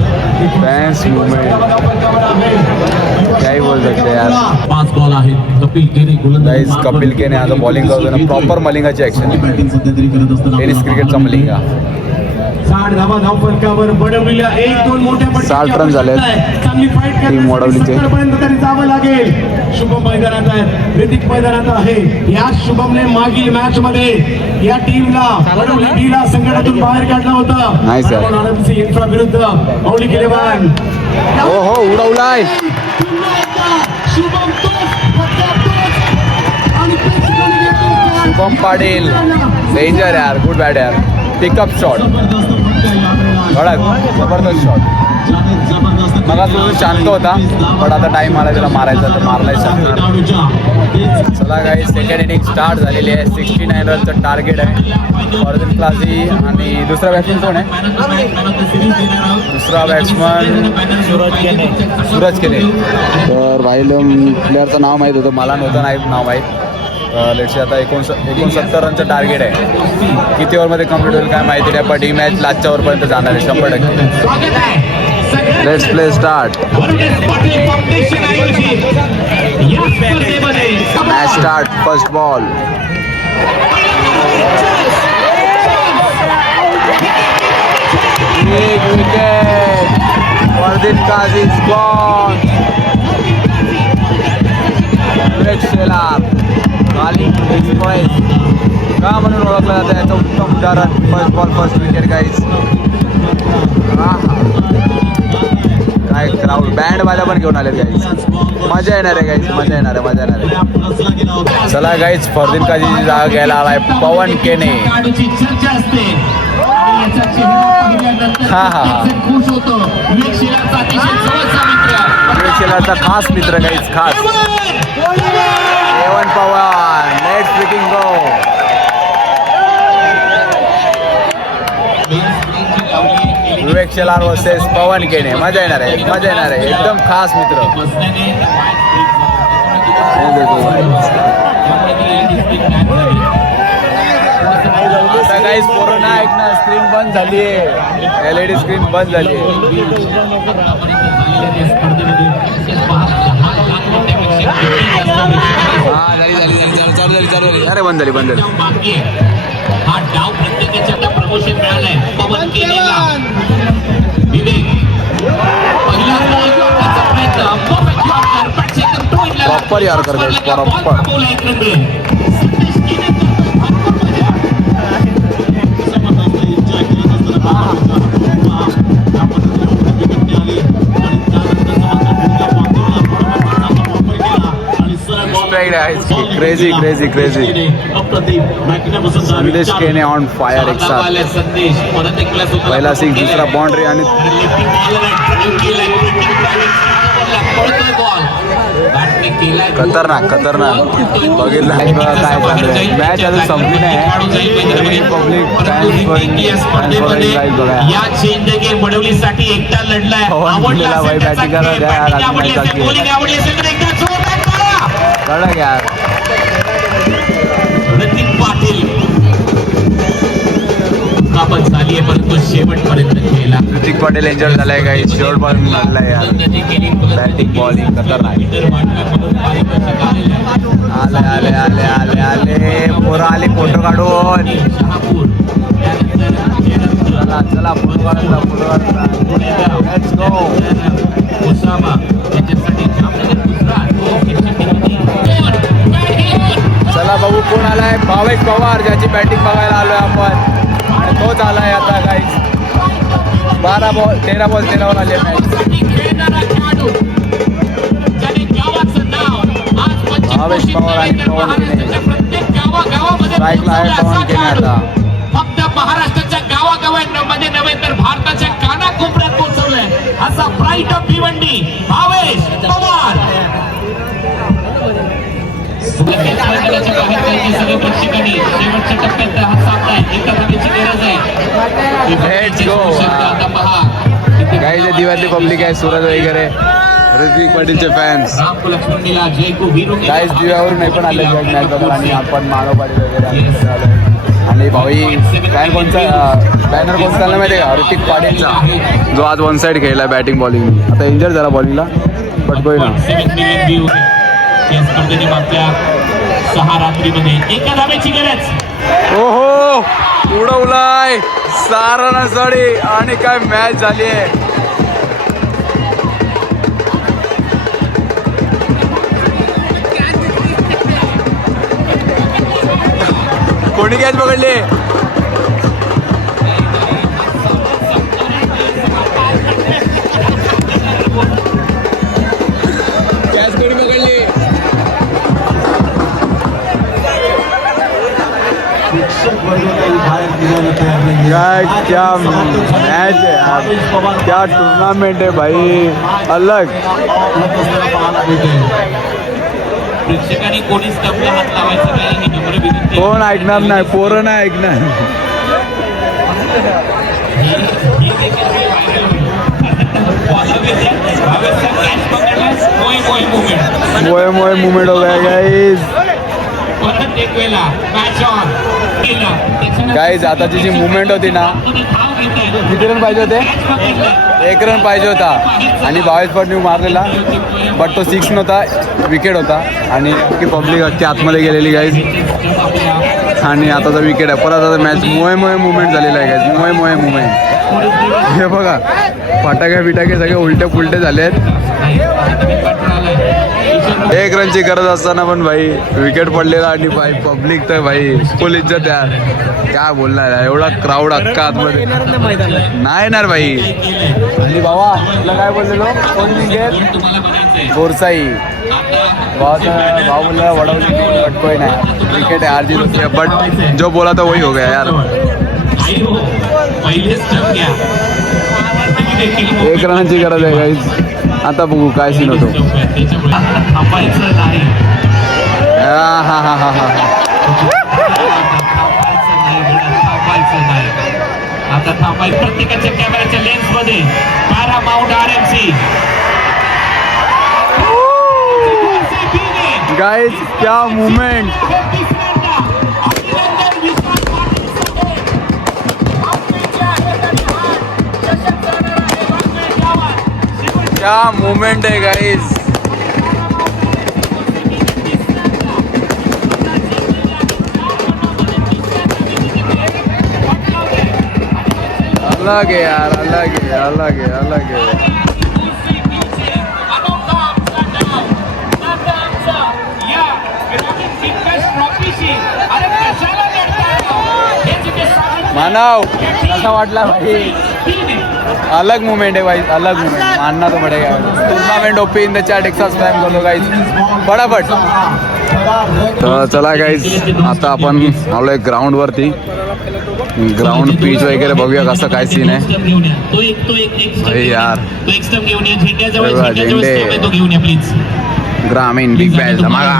फॅन्स मुवमेंट क्या ही बोल सकते हैं यार. 5 बॉल आहेत. कपिल केने गाइस कपिल केने आज बॉलिंग करताना प्रॉपर मलिंगाची ऍक्शन आहे. बॅटिंग सध्या तरी करत असताना टेनिस क्रिकेटचा मलिंगा. 60 धावा धावफलकावर बडवलीला 1-2 मोठ्या फटक्याची 60 रन झाले. चांगली फाईट टीम वडवलीचे. पर्यंत तरी जावं लागेल. शुभम मैदानात आहे, ऋतिक मैदानात आहे. या शुभमने मागील मॅच मध्ये या टीमला वडवली टीला संकटातून बाहेर काढलं होतं. नाही सर. RMC इन्फ्रा विरुद्ध औली केलेवान. हो हो उडवलाय. शुभम शुभम पाटील डेंजर यार. गुड बॅट यार. पिकअप शॉट कडक जबरदस्त शॉट. मला तो शांत होता पण आता टाइम आला त्याला मारायचा तर मारलाय शांत. चला काही सेकंड इनिंग स्टार्ट झालेली आहे. 69 रनचं टार्गेट आहे. फॉर्जन क्लासी आणि दुसरा बॅट्समन कोण आहे? दुसरा बॅट्समन सूरज केने. तर भाईला प्लेअरचं नाव माहीत होतं, मला नव्हतं नाव माहीत. लेट्स आता 69 रनचं टार्गेट आहे. किती ओव्हरमध्ये कंप्लीट होईल काय माहिती नाही, पण ही मॅच लास्टच्या ओव्हरपर्यंत जाणार आहे 100%. Let's play start. Match start. First ball. एक विकेट. फॉर्जन क्लासी इज गॉन. का म्हणून ओळखलं जातं याचं उत्तम उदाहरण. First ball first wicket guys. काय क्राऊड बँड वाल्या पण घेऊन आले गाईज. मजा येणार आहे गाईज, मजा येणार आहे, मजा येणार आहे. चला गाईज फॉर्जन क्लासीची जागा घ्यायला आलाय पवन केने. हा हा विवेक खास मित्र गाईज, खास. एवन Pawan. Let's freaking go. Vivek Shelar versus Pawan केने. मजा येणार आहे, मजा येणार आहे. एकदम खास मित्र. आता काहीच कोरोना ऐकणं स्क्रीन बंद झाली आहे. LED स्क्रीन बंद झाली आहे. चालू. अरे बंद झाली. हा डाव प्रत्येकाच्या आता प्रमोशन मिळालंय पवन केनेला. विवेक पहिला प्रॉपर यार करत प्रॉपर. Crazy crazy crazy. संदेश केने ऑन फायर एक साथ. पहिला सिक्स, दुसरा बाउंड्री आणि खतरनाक बघितलं काय चाललंय. मॅच अजून संपली नाही. पब्लिक या चेंज द गेम वडवलीसाठी एकटा लढलाय. आवडलेला भाई बॅटिंग कळलं यार. ऋतिक पाटील कापत झाली आहे परंतु शेवटपर्यंत खेळला. ऋतिक पाटील एन्जॉय झालाय काही. शेवटपर्यंत लढलाय यार. बॅटिंग बॉलिंग खतरनाक. आले पोरं आले फोटो काढून. चला फोटो काढून. Let's go. चला बघू कोण आलाय. भावेश पवार ज्याची बॅटिंग बघायला आलोय आपण आणि तोच आलाय आता गाईज. 13 बॉल 13 आले मॅच. भावेश पवार आणि पवन केने. स्ट्राईकला आहे पवन केने आता. फक्त महाराष्ट्राच्या गावागावांमध्ये नव्हे तर भारताच्या कानाकोपऱ्यात पोहोचवलंय असा प्राईड ऑफ भिवंडी भावेश पवार. मैदानाच्या बाहेर जायचे सर्व प्रेक्षकांनी शेवटच्या टप्प्यात हा सामना आहे. एका धावेची गरज आहे. Let's go. आता पहा काही जे दिवाळी पब्लिक आहे, सूरज वगैरे, ऋतिक पाटीलचे फॅन्स. राम लक्ष्मण नीला जय को वीरू के गाईज दिव्यावरून नाही पण आले मॅच बघायला आणि आपण मागं पाटील वगैरे आलोय. आणि भाई काय कोणचा बॅनर कोणता चालला माहिती आहे का? ऋतिक पाटीलचा, जो आज वन साईड खेळला बॅटिंग बॉलिंग. आता इंजर झाला बॉलिंगला बट बघ ना. 7 मिलियन व्ह्यू या स्पर्धेने मागच्या 6 रात्रीमध्ये एका धावेची गरज. ओहो उडवलाय सारा साडी आणि काय मॅच झाली आहे. कोणी कॅच पकडली? कॅच कोणी पकडली? काय क्या मॅच है यार, क्या टूर्नामेंट है भाई, अलग. प्रेक्षकांनी कोणीच तबला हात लावायचा नाही ही नम्र विनंती. कोण ऐकणार नाही, पोरं नाही ऐकणार. ही देखील व्हायरल होईल. भावेशचा कॅच पकडला मोय मोय मुवमेंट. मोये मोये मुवमेंट हो गया गाइस. परत एक वेळा मॅच ऑन केला. गाइस आताची जी मुवमेंट होती ना, किती रन पाहिजे होते? 1 रन पाहिजे होता आणि 22 पट मारलेला, बट तो 6 नव्हता, विकेट होता. आणि अख्खी पब्लिक अख्खी आतमध्ये गेलेली गाईज. आणि आताचा विकेट आहे. परत आता मॅच मोये मोये मुवमेंट झालेला आहे गाईज, मोये मोये मुवमेंट. हे बघा फटाके बिटाके सगळे उलटे पुलटे झाले आहेत. 1 रनची गरज असताना पण भाई विकेट पडलेला आणि भाई पब्लिक तर भाई फुल इज्जत यार. काय बोलणार आहे, एवढा क्राऊड अख्खा आतमध्ये नाही येणार भाई. आणि भावा तुला काय बोललेलो, कोण जिंकेल? गोरसाई भाव बोलला वडवली बट कोई नाही, विकेट है, हार जीत होती है, बट जो बोला था वही हो गया यार. 1 रनाची गरज आहे गाईज. आता बघू काय सीन होतो. हा हा हा हा हा. आता थांबाय प्रत्येकाच्या कॅमेऱ्याच्या लेन्स मध्ये पॅरामाउंट RMC. गाइस क्या मूवमेंट, क्या मूवमेंट है गाइस. अलग है यार, अलग है, अलग है, अलग है. मानव कसा वाटला भाई? अलग मूवमेंट है भाई, अलग मूवमेंट मानना तो पड़ेगा. Tournament OP in the chat एक साथ स्पॅम करतो गाईज फटाफट. तर चला गाईज आता आपण आलोय ग्राउंड वरती. ग्राउंड पिच वगैरे बघूया कसं काय सीन आहे. अरे यार झेंडे ग्रामीण बिग बॅच धमाका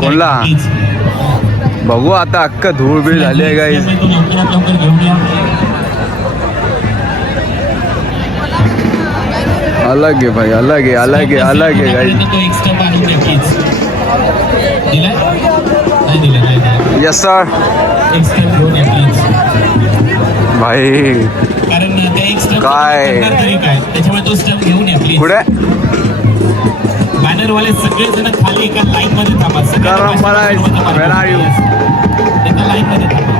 कोणला बघू आता. अख्खा धूळ बीळ झाली आहे गाईज. अलग है भाई, अलग है, अलग है, अलग है गाइस. यस सर भाई. काय त्याच्यामुळे तो स्टंप घेऊन या प्लीज. पुढे बॅनर वाले सगळे जण खाली एका लाईन मध्ये थांबा. कारण मला वेर आर यू एका लाईन मध्ये थांबा.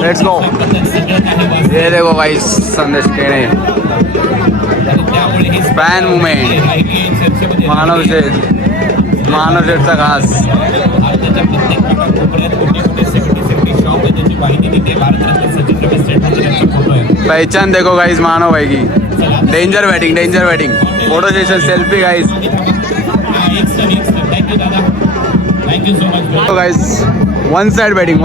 Let's go. ये देखो गाइस संदेश केणे फॅन मुवमेंट. मानव शेठ, मानव शेठचा खास. मैदानाच्या प्रत्येक कोपऱ्यात कुठे सेफ्टी शॉप आहे त्याची माहिती तिथे भारतरत्न सचिन रमेश सेठ यांचा फोटो आहे. पहचान देखो गाइस मानो भाई की danger batting photo session selfie guys. Thank you दादा, thank you so much. Guys one side batting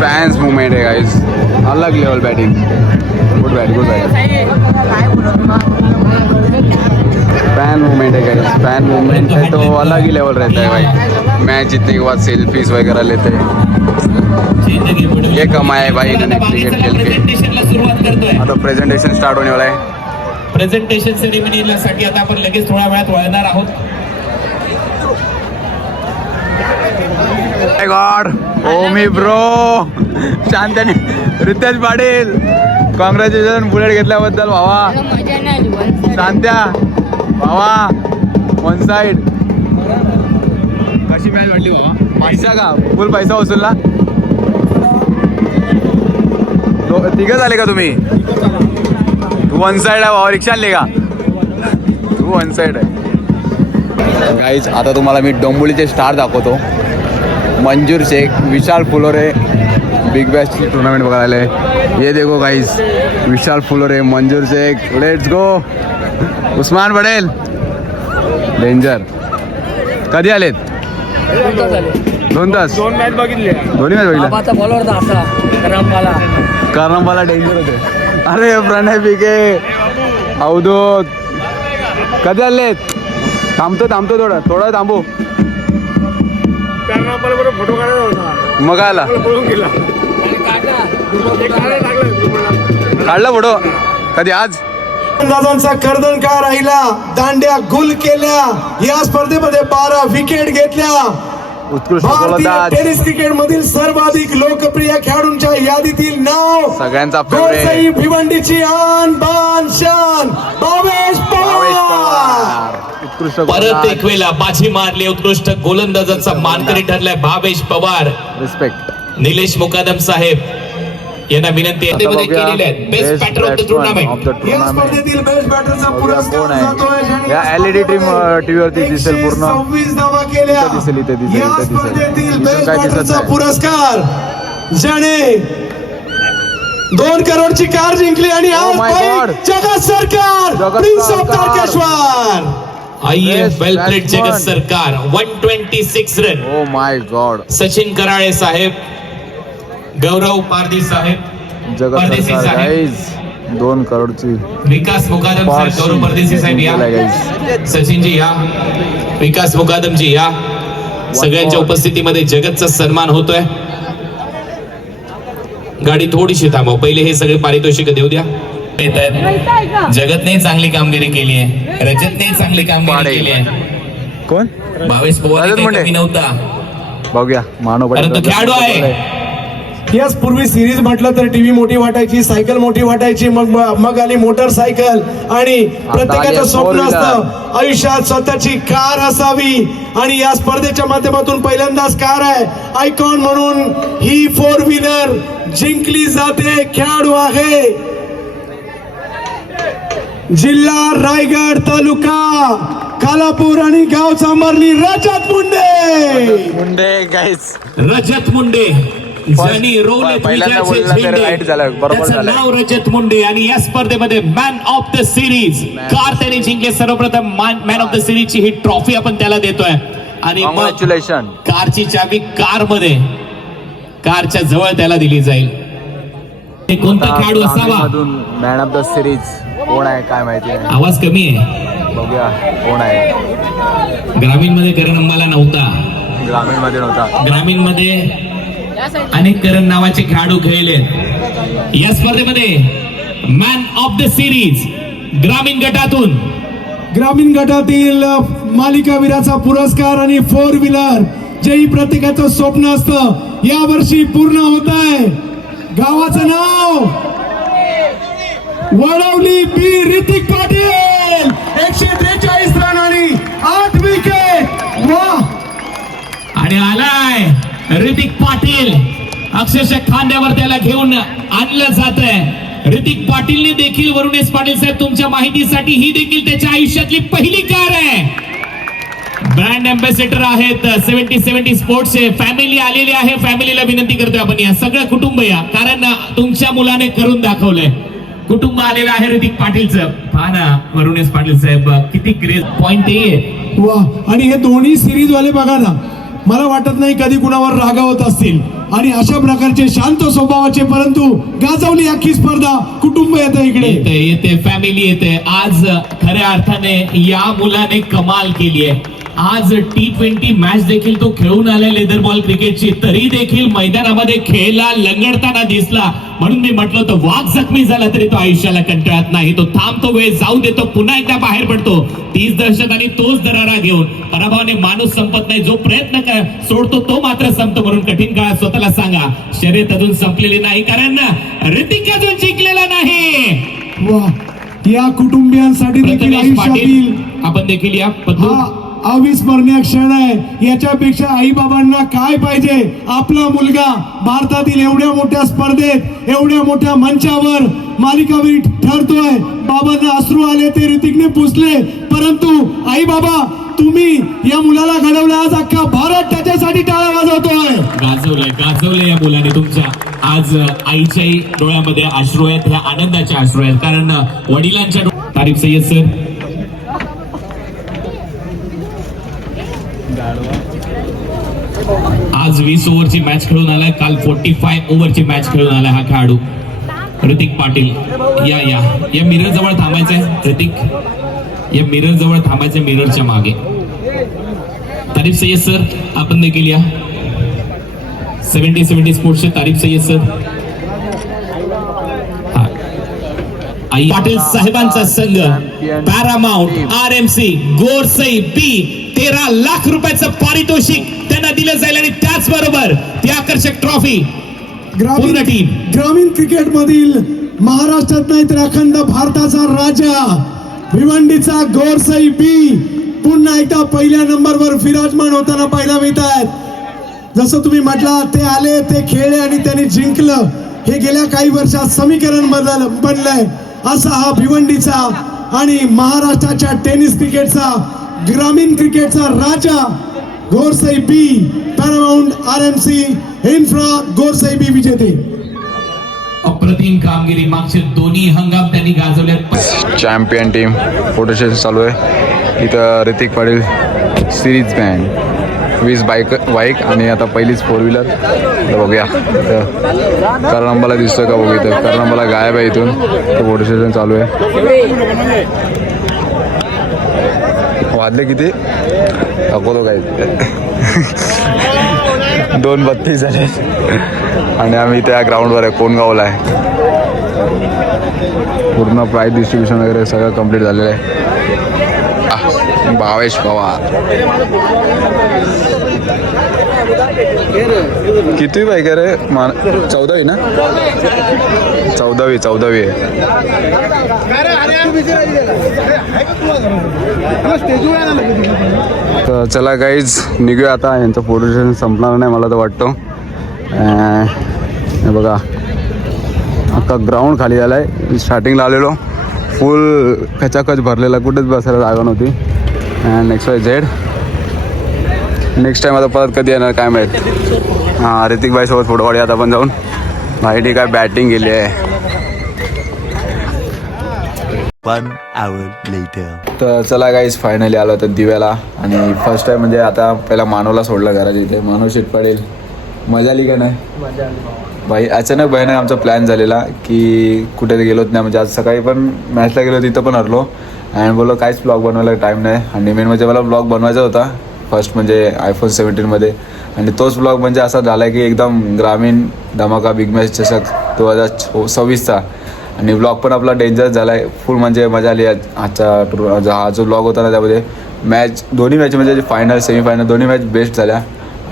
fans movement है गाइस, अलग level batting. Good batting fan movement है गाइस. फैन मूवमेंट है तो अलग ही लेवल रहता है भाई. मैच जीतने के बाद सेल्फीज वगैरह लेते हैं. ये कमाया है भाई इन्होंने क्रिकेट खेल के. प्रेझेंटेशनला सुरुवात करतोय. आता प्रेझेंटेशन स्टार्ट होने वाला है. प्रेझेंटेशन सेरेमनीसाठी आता आपण लगेच थोड्या वेळात वळणार आहोत. गॉड ओमी ब्रो शांताने रितेश पाटील कॉंग्रॅच्युलेशन बुलेट घेतल्याबद्दल भावा. शांत्या भावा वन साइड. कशी मॅच वाटली भावा? पैसा का फुल पैसा वसूलला? तिघं झाले का तुम्ही? तू वन साइड आहे भावा. रिक्षा आणली का तू? वन साइड आहे गाईज. आता तुम्हाला मी डोंबिवलीचे स्टार दाखवतो. मंजूर शेख, विशाल फुलोरे बिग बॅशची टुर्नामेंट बघायला आले. ये देखो guys Vishal Phulore, Manjur Shaikh, let's go. Usman Patel danger. कधी आलेत? 2 तास. दोन्ही मॅच बघितल्या. करमवाला डेंजर होते. अरे प्रणय बिके अवधूत कधी आलेत? थांबतो थोडं थांबू. फोटो काढायचा होता मग आला काढला फोटो कधी? आज दादांचा कर्दन का राहिला. दांड्या गुल केल्या. या स्पर्धेमध्ये 12 विकेट घेतल्या. उत्कृष्ट भारतीय गोलंदाज, टेनिस क्रिकेट मधील सर्वाधिक लोकप्रिय खेळाडूंच्या यादीतील नाव सगळ्यांचा गोरसाई फेवरेट भिवंडीची आन बान शान भावेश पवार. उत्कृष्ट परत गोलंदाज. एक वेळा बाजी मारली. उत्कृष्ट गोलंदाजाचा मानकरी ठरलाय भावेश पवार. रिस्पेक्ट. निलेश मुकादम साहेब यांना विनंती आहे. मध्ये केलेले आहेत best batter of the tournament. या स्पर्धेतील बेस्ट बॅटरचा पुरस्कार कोण आहे? जातोय ज्याने या LED टीम टीव्हीवरती दिसेल पूर्ण. 126 धावा केल्या. इथे दिसेल. या स्पर्धेतील इथून बेस्ट काय दिसत बॅटरचा नाही. पुरस्कार ज्याने 2 करोडची कार जिंकली आणि Oh आज my बाई God. जगत सरकार जगत प्रिन्स ऑफ सरकार. तारकेश्वर. आईए Best वेल प्लेड batsman. जगत सरकार. 126 run. Oh my god. Sachin Karale साहेब, गौरव पारदी साहेब, जगत परदेसी सरकार साहेब, गाईज 2 करोडची विकास मुकादम साहेब, गौरव परदेसी साहेब या, सचिन जी या, विकास मुकादम जी या. सगळ्यांच्या उपस्थितीमध्ये जगतचा सन्मान होतोय. गाडी थोडीशी थांबव. पहिले हे सगळे पारितोषिक देऊ द्या. येत आहेत. जगतने चांगली कामगिरी केली आहे. रजतने चांगली कामगिरी केली आहे. कोण? भावेश पवार रजत काही मुंडे. कमी नव्हता. बघूया मानव कारण तो खेळाडू आहे. याच पूर्वी सिरीज म्हटलं तर टीव्ही मोठी वाटायची, सायकल मोठी वाटायची, मग आली मोटरसायकल आणि प्रत्येकाचं स्वप्न असतं आयुष्यात स्वतःची कार असावी. आणि या स्पर्धेच्या माध्यमातून पहिल्यांदाच कार आहे आयकॉन म्हणून ही 4 व्हीलर जिंकली जाते. खेळाडू आहे जिल्हा रायगड, तालुका खालापूर आणि गाव चांभारली रजत मुंडे गाईज. रजत मुंडे ज्यांनी रोल पहिल्यांदा बोलला तर राईट झालं, बरोबर झालं. नाव रजत मुंडे आणि या स्पर्धेमध्ये man of the series car त्याने जिंकले. सर्वप्रथम मॅन ऑफ द सिरीज ची ही ट्रॉफी आपण त्याला देतोय. आणि मग कॉंग्रॅच्युलेशन. कारची चावी कारमध्ये कारच्या जवळ त्याला दिली जाईल. ते कोणता खेळाडू असावा? मॅन ऑफ द सिरीज कोण आहे काय माहिती नाही. आवाज कमी आहे. बघूया कोण आहे. ग्रामीण मध्ये करण अंबाला नव्हता. ग्रामीण मध्ये नव्हता. ग्रामीण मध्ये अनेक करण नावाचे खेळाडू खेळले. या स्पर्धेमध्ये मॅन ऑफ द सिरीज ग्रामीण गटातील मालिकावीराचा पुरस्कार आणि 4 व्हीलर जेही प्रत्येकाचं स्वप्न असतं या वर्षी पूर्ण होत आहे. गावाचं नाव वडवली बी. ऋतिक पाटील 143 रन आणि 8 विकेट. वा. आणि आलाय ऋतिक पाटील. अक्षरशः खांद्यावर त्याला घेऊन आणलं जात आहे. ऋतिक पाटीलने देखील वरुणेश पाटील साहेब तुमच्या माहितीसाठी ही देखील त्याच्या आयुष्यातली पहिली कार आहे. ब्रँड अँबॅसेडर आहेत 70 स्पोर्ट्सचे. फॅमिली आलेली आहे. फॅमिलीला विनंती करतोय आपण या सगळं कुटुंब या, कारण तुमच्या मुलाने करून दाखवलंय. कुटुंब आलेलं आहे ऋतिक पाटीलचं. पहा ना वरुणेश पाटील साहेब किती ग्रेट पॉइंट आहे. वा, आणि हे दोन्ही सिरीज वाले बघा ना, मला वाटत नाही कधी कुणावर रागावत असतील. आणि अशा प्रकारचे शांत स्वभावाचे परंतु गाजवली अख्खी स्पर्धा. कुटुंब येतं इकडे, येते फॅमिली येते. आज खऱ्या अर्थाने या मुलाने कमाल केली आहे. आज T20 मॅच देखील तो खेळून आलाय लेदर बॉल क्रिकेटची, तरी देखील मैदानामध्ये खेळला लंगडताना दिसला. म्हणून मी म्हटलं होतं वाघ जखमी झाला तरी तो आयुष्याला कंटाळत नाही. तो थांबतो, वेळ जाऊ देतो, पुन्हा एकदा बाहेर पडतो. तीच दहशत आणि तोच दरारा घेऊन. पराभवाने माणूस संपत नाही, जो प्रयत्न सोडतो तो मात्र संपतो. म्हणून कठीण काळात स्वतःला सांगा शर्यत अजून संपलेली नाही, कारण ऋतिक अजून जिंकलेला नाही. वा, या कुटुंबियांसाठी देखील प्रथमेश पाटील आयुष्यातील आपण देखील या पद्धत हा अविस्मरणीय क्षण आहे. याच्यापेक्षा आई बाबांना काय पाहिजे. आपला मुलगा भारतातील एवढ्या मोठ्या स्पर्धेत एवढ्या मोठ्या मंचावर मालिकावीर ठरतोय. बाबांना अश्रू आले, ते ऋतिकने पुसले, परंतु आई बाबा तुम्ही या मुलाला घडवलं. आज अख्खा भारत त्याच्यासाठी टाळ्या वाजवतोय. गाजवलंय या मुलाने तुमच्या. आज आईच्याही डोळ्यामध्ये अश्रू आहेत, ह्या आनंदाचे अश्रू आहेत, कारण वडिलांच्या तारीफ सय्यद सर. आज 20 ओव्हरची मॅच खेळून आलाय, काल 45 ओव्हरची मॅच खेळून आलाय हा खेळाडू ऋतिक पाटील. या या या मिरर जवळ थांबायचंय ऋतिक, या मिरर जवळ थांबायचं, मिररच्या मागे. तारीफ सय्यद सर आपण देखील या. 70 स्पोर्ट्सचे तारीफ सय्यद सर. आई पाटील साहेबांचा संघ पॅरामाउंट RMC गोरसई बी 13 लाख रुपयाचं पारितोषिक त्यांना दिलं जाईल आणि त्याचबरोबर ती आकर्षक ट्रॉफी पूर्ण टीम. ग्रामीण क्रिकेट मधील महाराष्ट्रात नाही तर अखंड भारताचा राजा भिवंडीचा गोरसई बी पुन्हा एकदा पहिल्या नंबरवर विराजमान होताना पाहायला मिळत आहेत. जसं तुम्ही म्हटला, ते आले, ते खेळले आणि त्यांनी जिंकलं. हे गेल्या काही वर्षात समीकरण बनलंय. असा हा भिवंडीचा आणि महाराष्ट्राच्या टेनिस क्रिकेटचा ग्रामीण क्रिकेटचा राजा गोरसई बी. पॅरामाउंट RMC इन्फ्रा गोरसई बी विजेते. अप्रतिम कामगिरी मागचे दोन्ही हंगाम त्यांनी गाजवले. चॅम्पियन टीम फोटो सेशन चालू आहे. इथं Hrithik Patil series man 20 bike आणि आता पहिलीच 4 व्हीलर. बघूया करनांबाला दिसतोय का बघू. इथं करनांबाला गायब आहे. इथून फोटो सेशन चालू आहे. वाजले किती दाखवतो काय 2:32 झाले आणि आम्ही त्या ग्राउंडवर आहे, कोणगावला आहे. पूर्ण प्राईज डिस्ट्रीब्युशन वगैरे सगळं कंप्लीट झालेलं आहे. भावेश पवार किती बाईक आहे रे? 14वी ना? 14वी आहे. तर चला गाईज निघूया आता. यांचं फोटो सेशन संपणार नाही मला तर वाटतं. हे बघा अख्खा ग्राउंड खाली झाला आहे. स्टार्टिंगला आलेलो फुल खचाखच भरलेला, कुठेच बसायला जागा नव्हती. अँड XYZ नेक्स्ट टाईम आता परत कधी येणार काय माहीत. हां, ऋतिक भाईसोबत फोटो काढूया आता आपण जाऊन. भाई ठीक आहे, बॅटिंग केली आहे. 1 hour later. तर चला गाईज फायनली आलो तर दिव्याला. आणि फर्स्ट टाईम म्हणजे आता पहिला मानवला सोडलं घराच्या इथे. मानव शीट पडेल. मजा आली का नाही? भाई अचानक भयानक आमचा प्लॅन झालेला की कुठे गेलोच नाही. म्हणजे आज सकाळी पण मॅचला गेलो, तिथं पण हरलो. आणि बोललो काहीच ब्लॉग बनवायला टाईम नाही. आणि मेन म्हणजे मला ब्लॉग बनवायचा होता फर्स्ट म्हणजे iPhone 17मध्ये. आणि तोच ब्लॉग म्हणजे असा झाला की एकदम ग्रामीण धमाका बिग मॅच चषक 2026चा. आणि ब्लॉग पण आपला डेंजरस झाला आहे. फुल म्हणजे मजा आली आजचा हा जो ब्लॉग होता ना. त्यामध्ये मॅच दोन्ही मॅच म्हणजे फायनल सेमीफायनल दोन्ही मॅच बेस्ट झाल्या.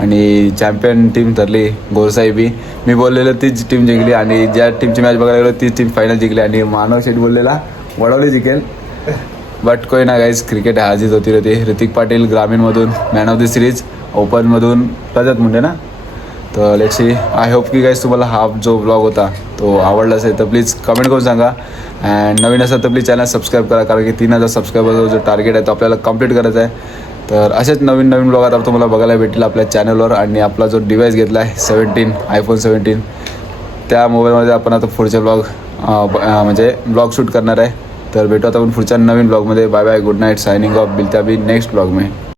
आणि चॅम्पियन टीम ठरली गोरसाई बी. मी बोललेलं तीच टीम जिंकली आणि ज्या टीमची मॅच बघायला गेलो तीच टीम फायनल जिंकली. आणि मानव शेट बोललेला वडवली जिंकेल. बट कोई ना गाईज, क्रिकेट हाजीच होती. ऋतिक पाटील ग्रामीणमधून मॅन ऑफ द सिरीज, ओपनमधून रजत मुंडे ना. तर लेट्स सी. आय होप की गाईज तुम्हाला हा जो ब्लॉग होता तो आवडला असेल तर प्लीज कमेंट करून सांगा. अँड नवीन असेल तर प्लीज चॅनल सबस्क्राईब करा, कारण की 3000 सबस्क्रायबरचा जो टार्गेट आहे तो आपल्याला कंप्लीट करायचा आहे. तर असेच नवीन नवीन ब्लॉग आता तुम्हाला बघायला भेटतील आपल्या चॅनलवर. आणि आपला जो डिव्हाइस घेतला आहे 17 iPhone 17 त्या मोबाईलमध्ये आपण आता पुढचे ब्लॉग म्हणजे ब्लॉग शूट करणार आहे. तर भेटू आता आपण पुढच्या नवीन ब्लॉगमध्ये. Bye bye, good night, signing off. मिलते अभी नेक्स्ट ब्लॉग में.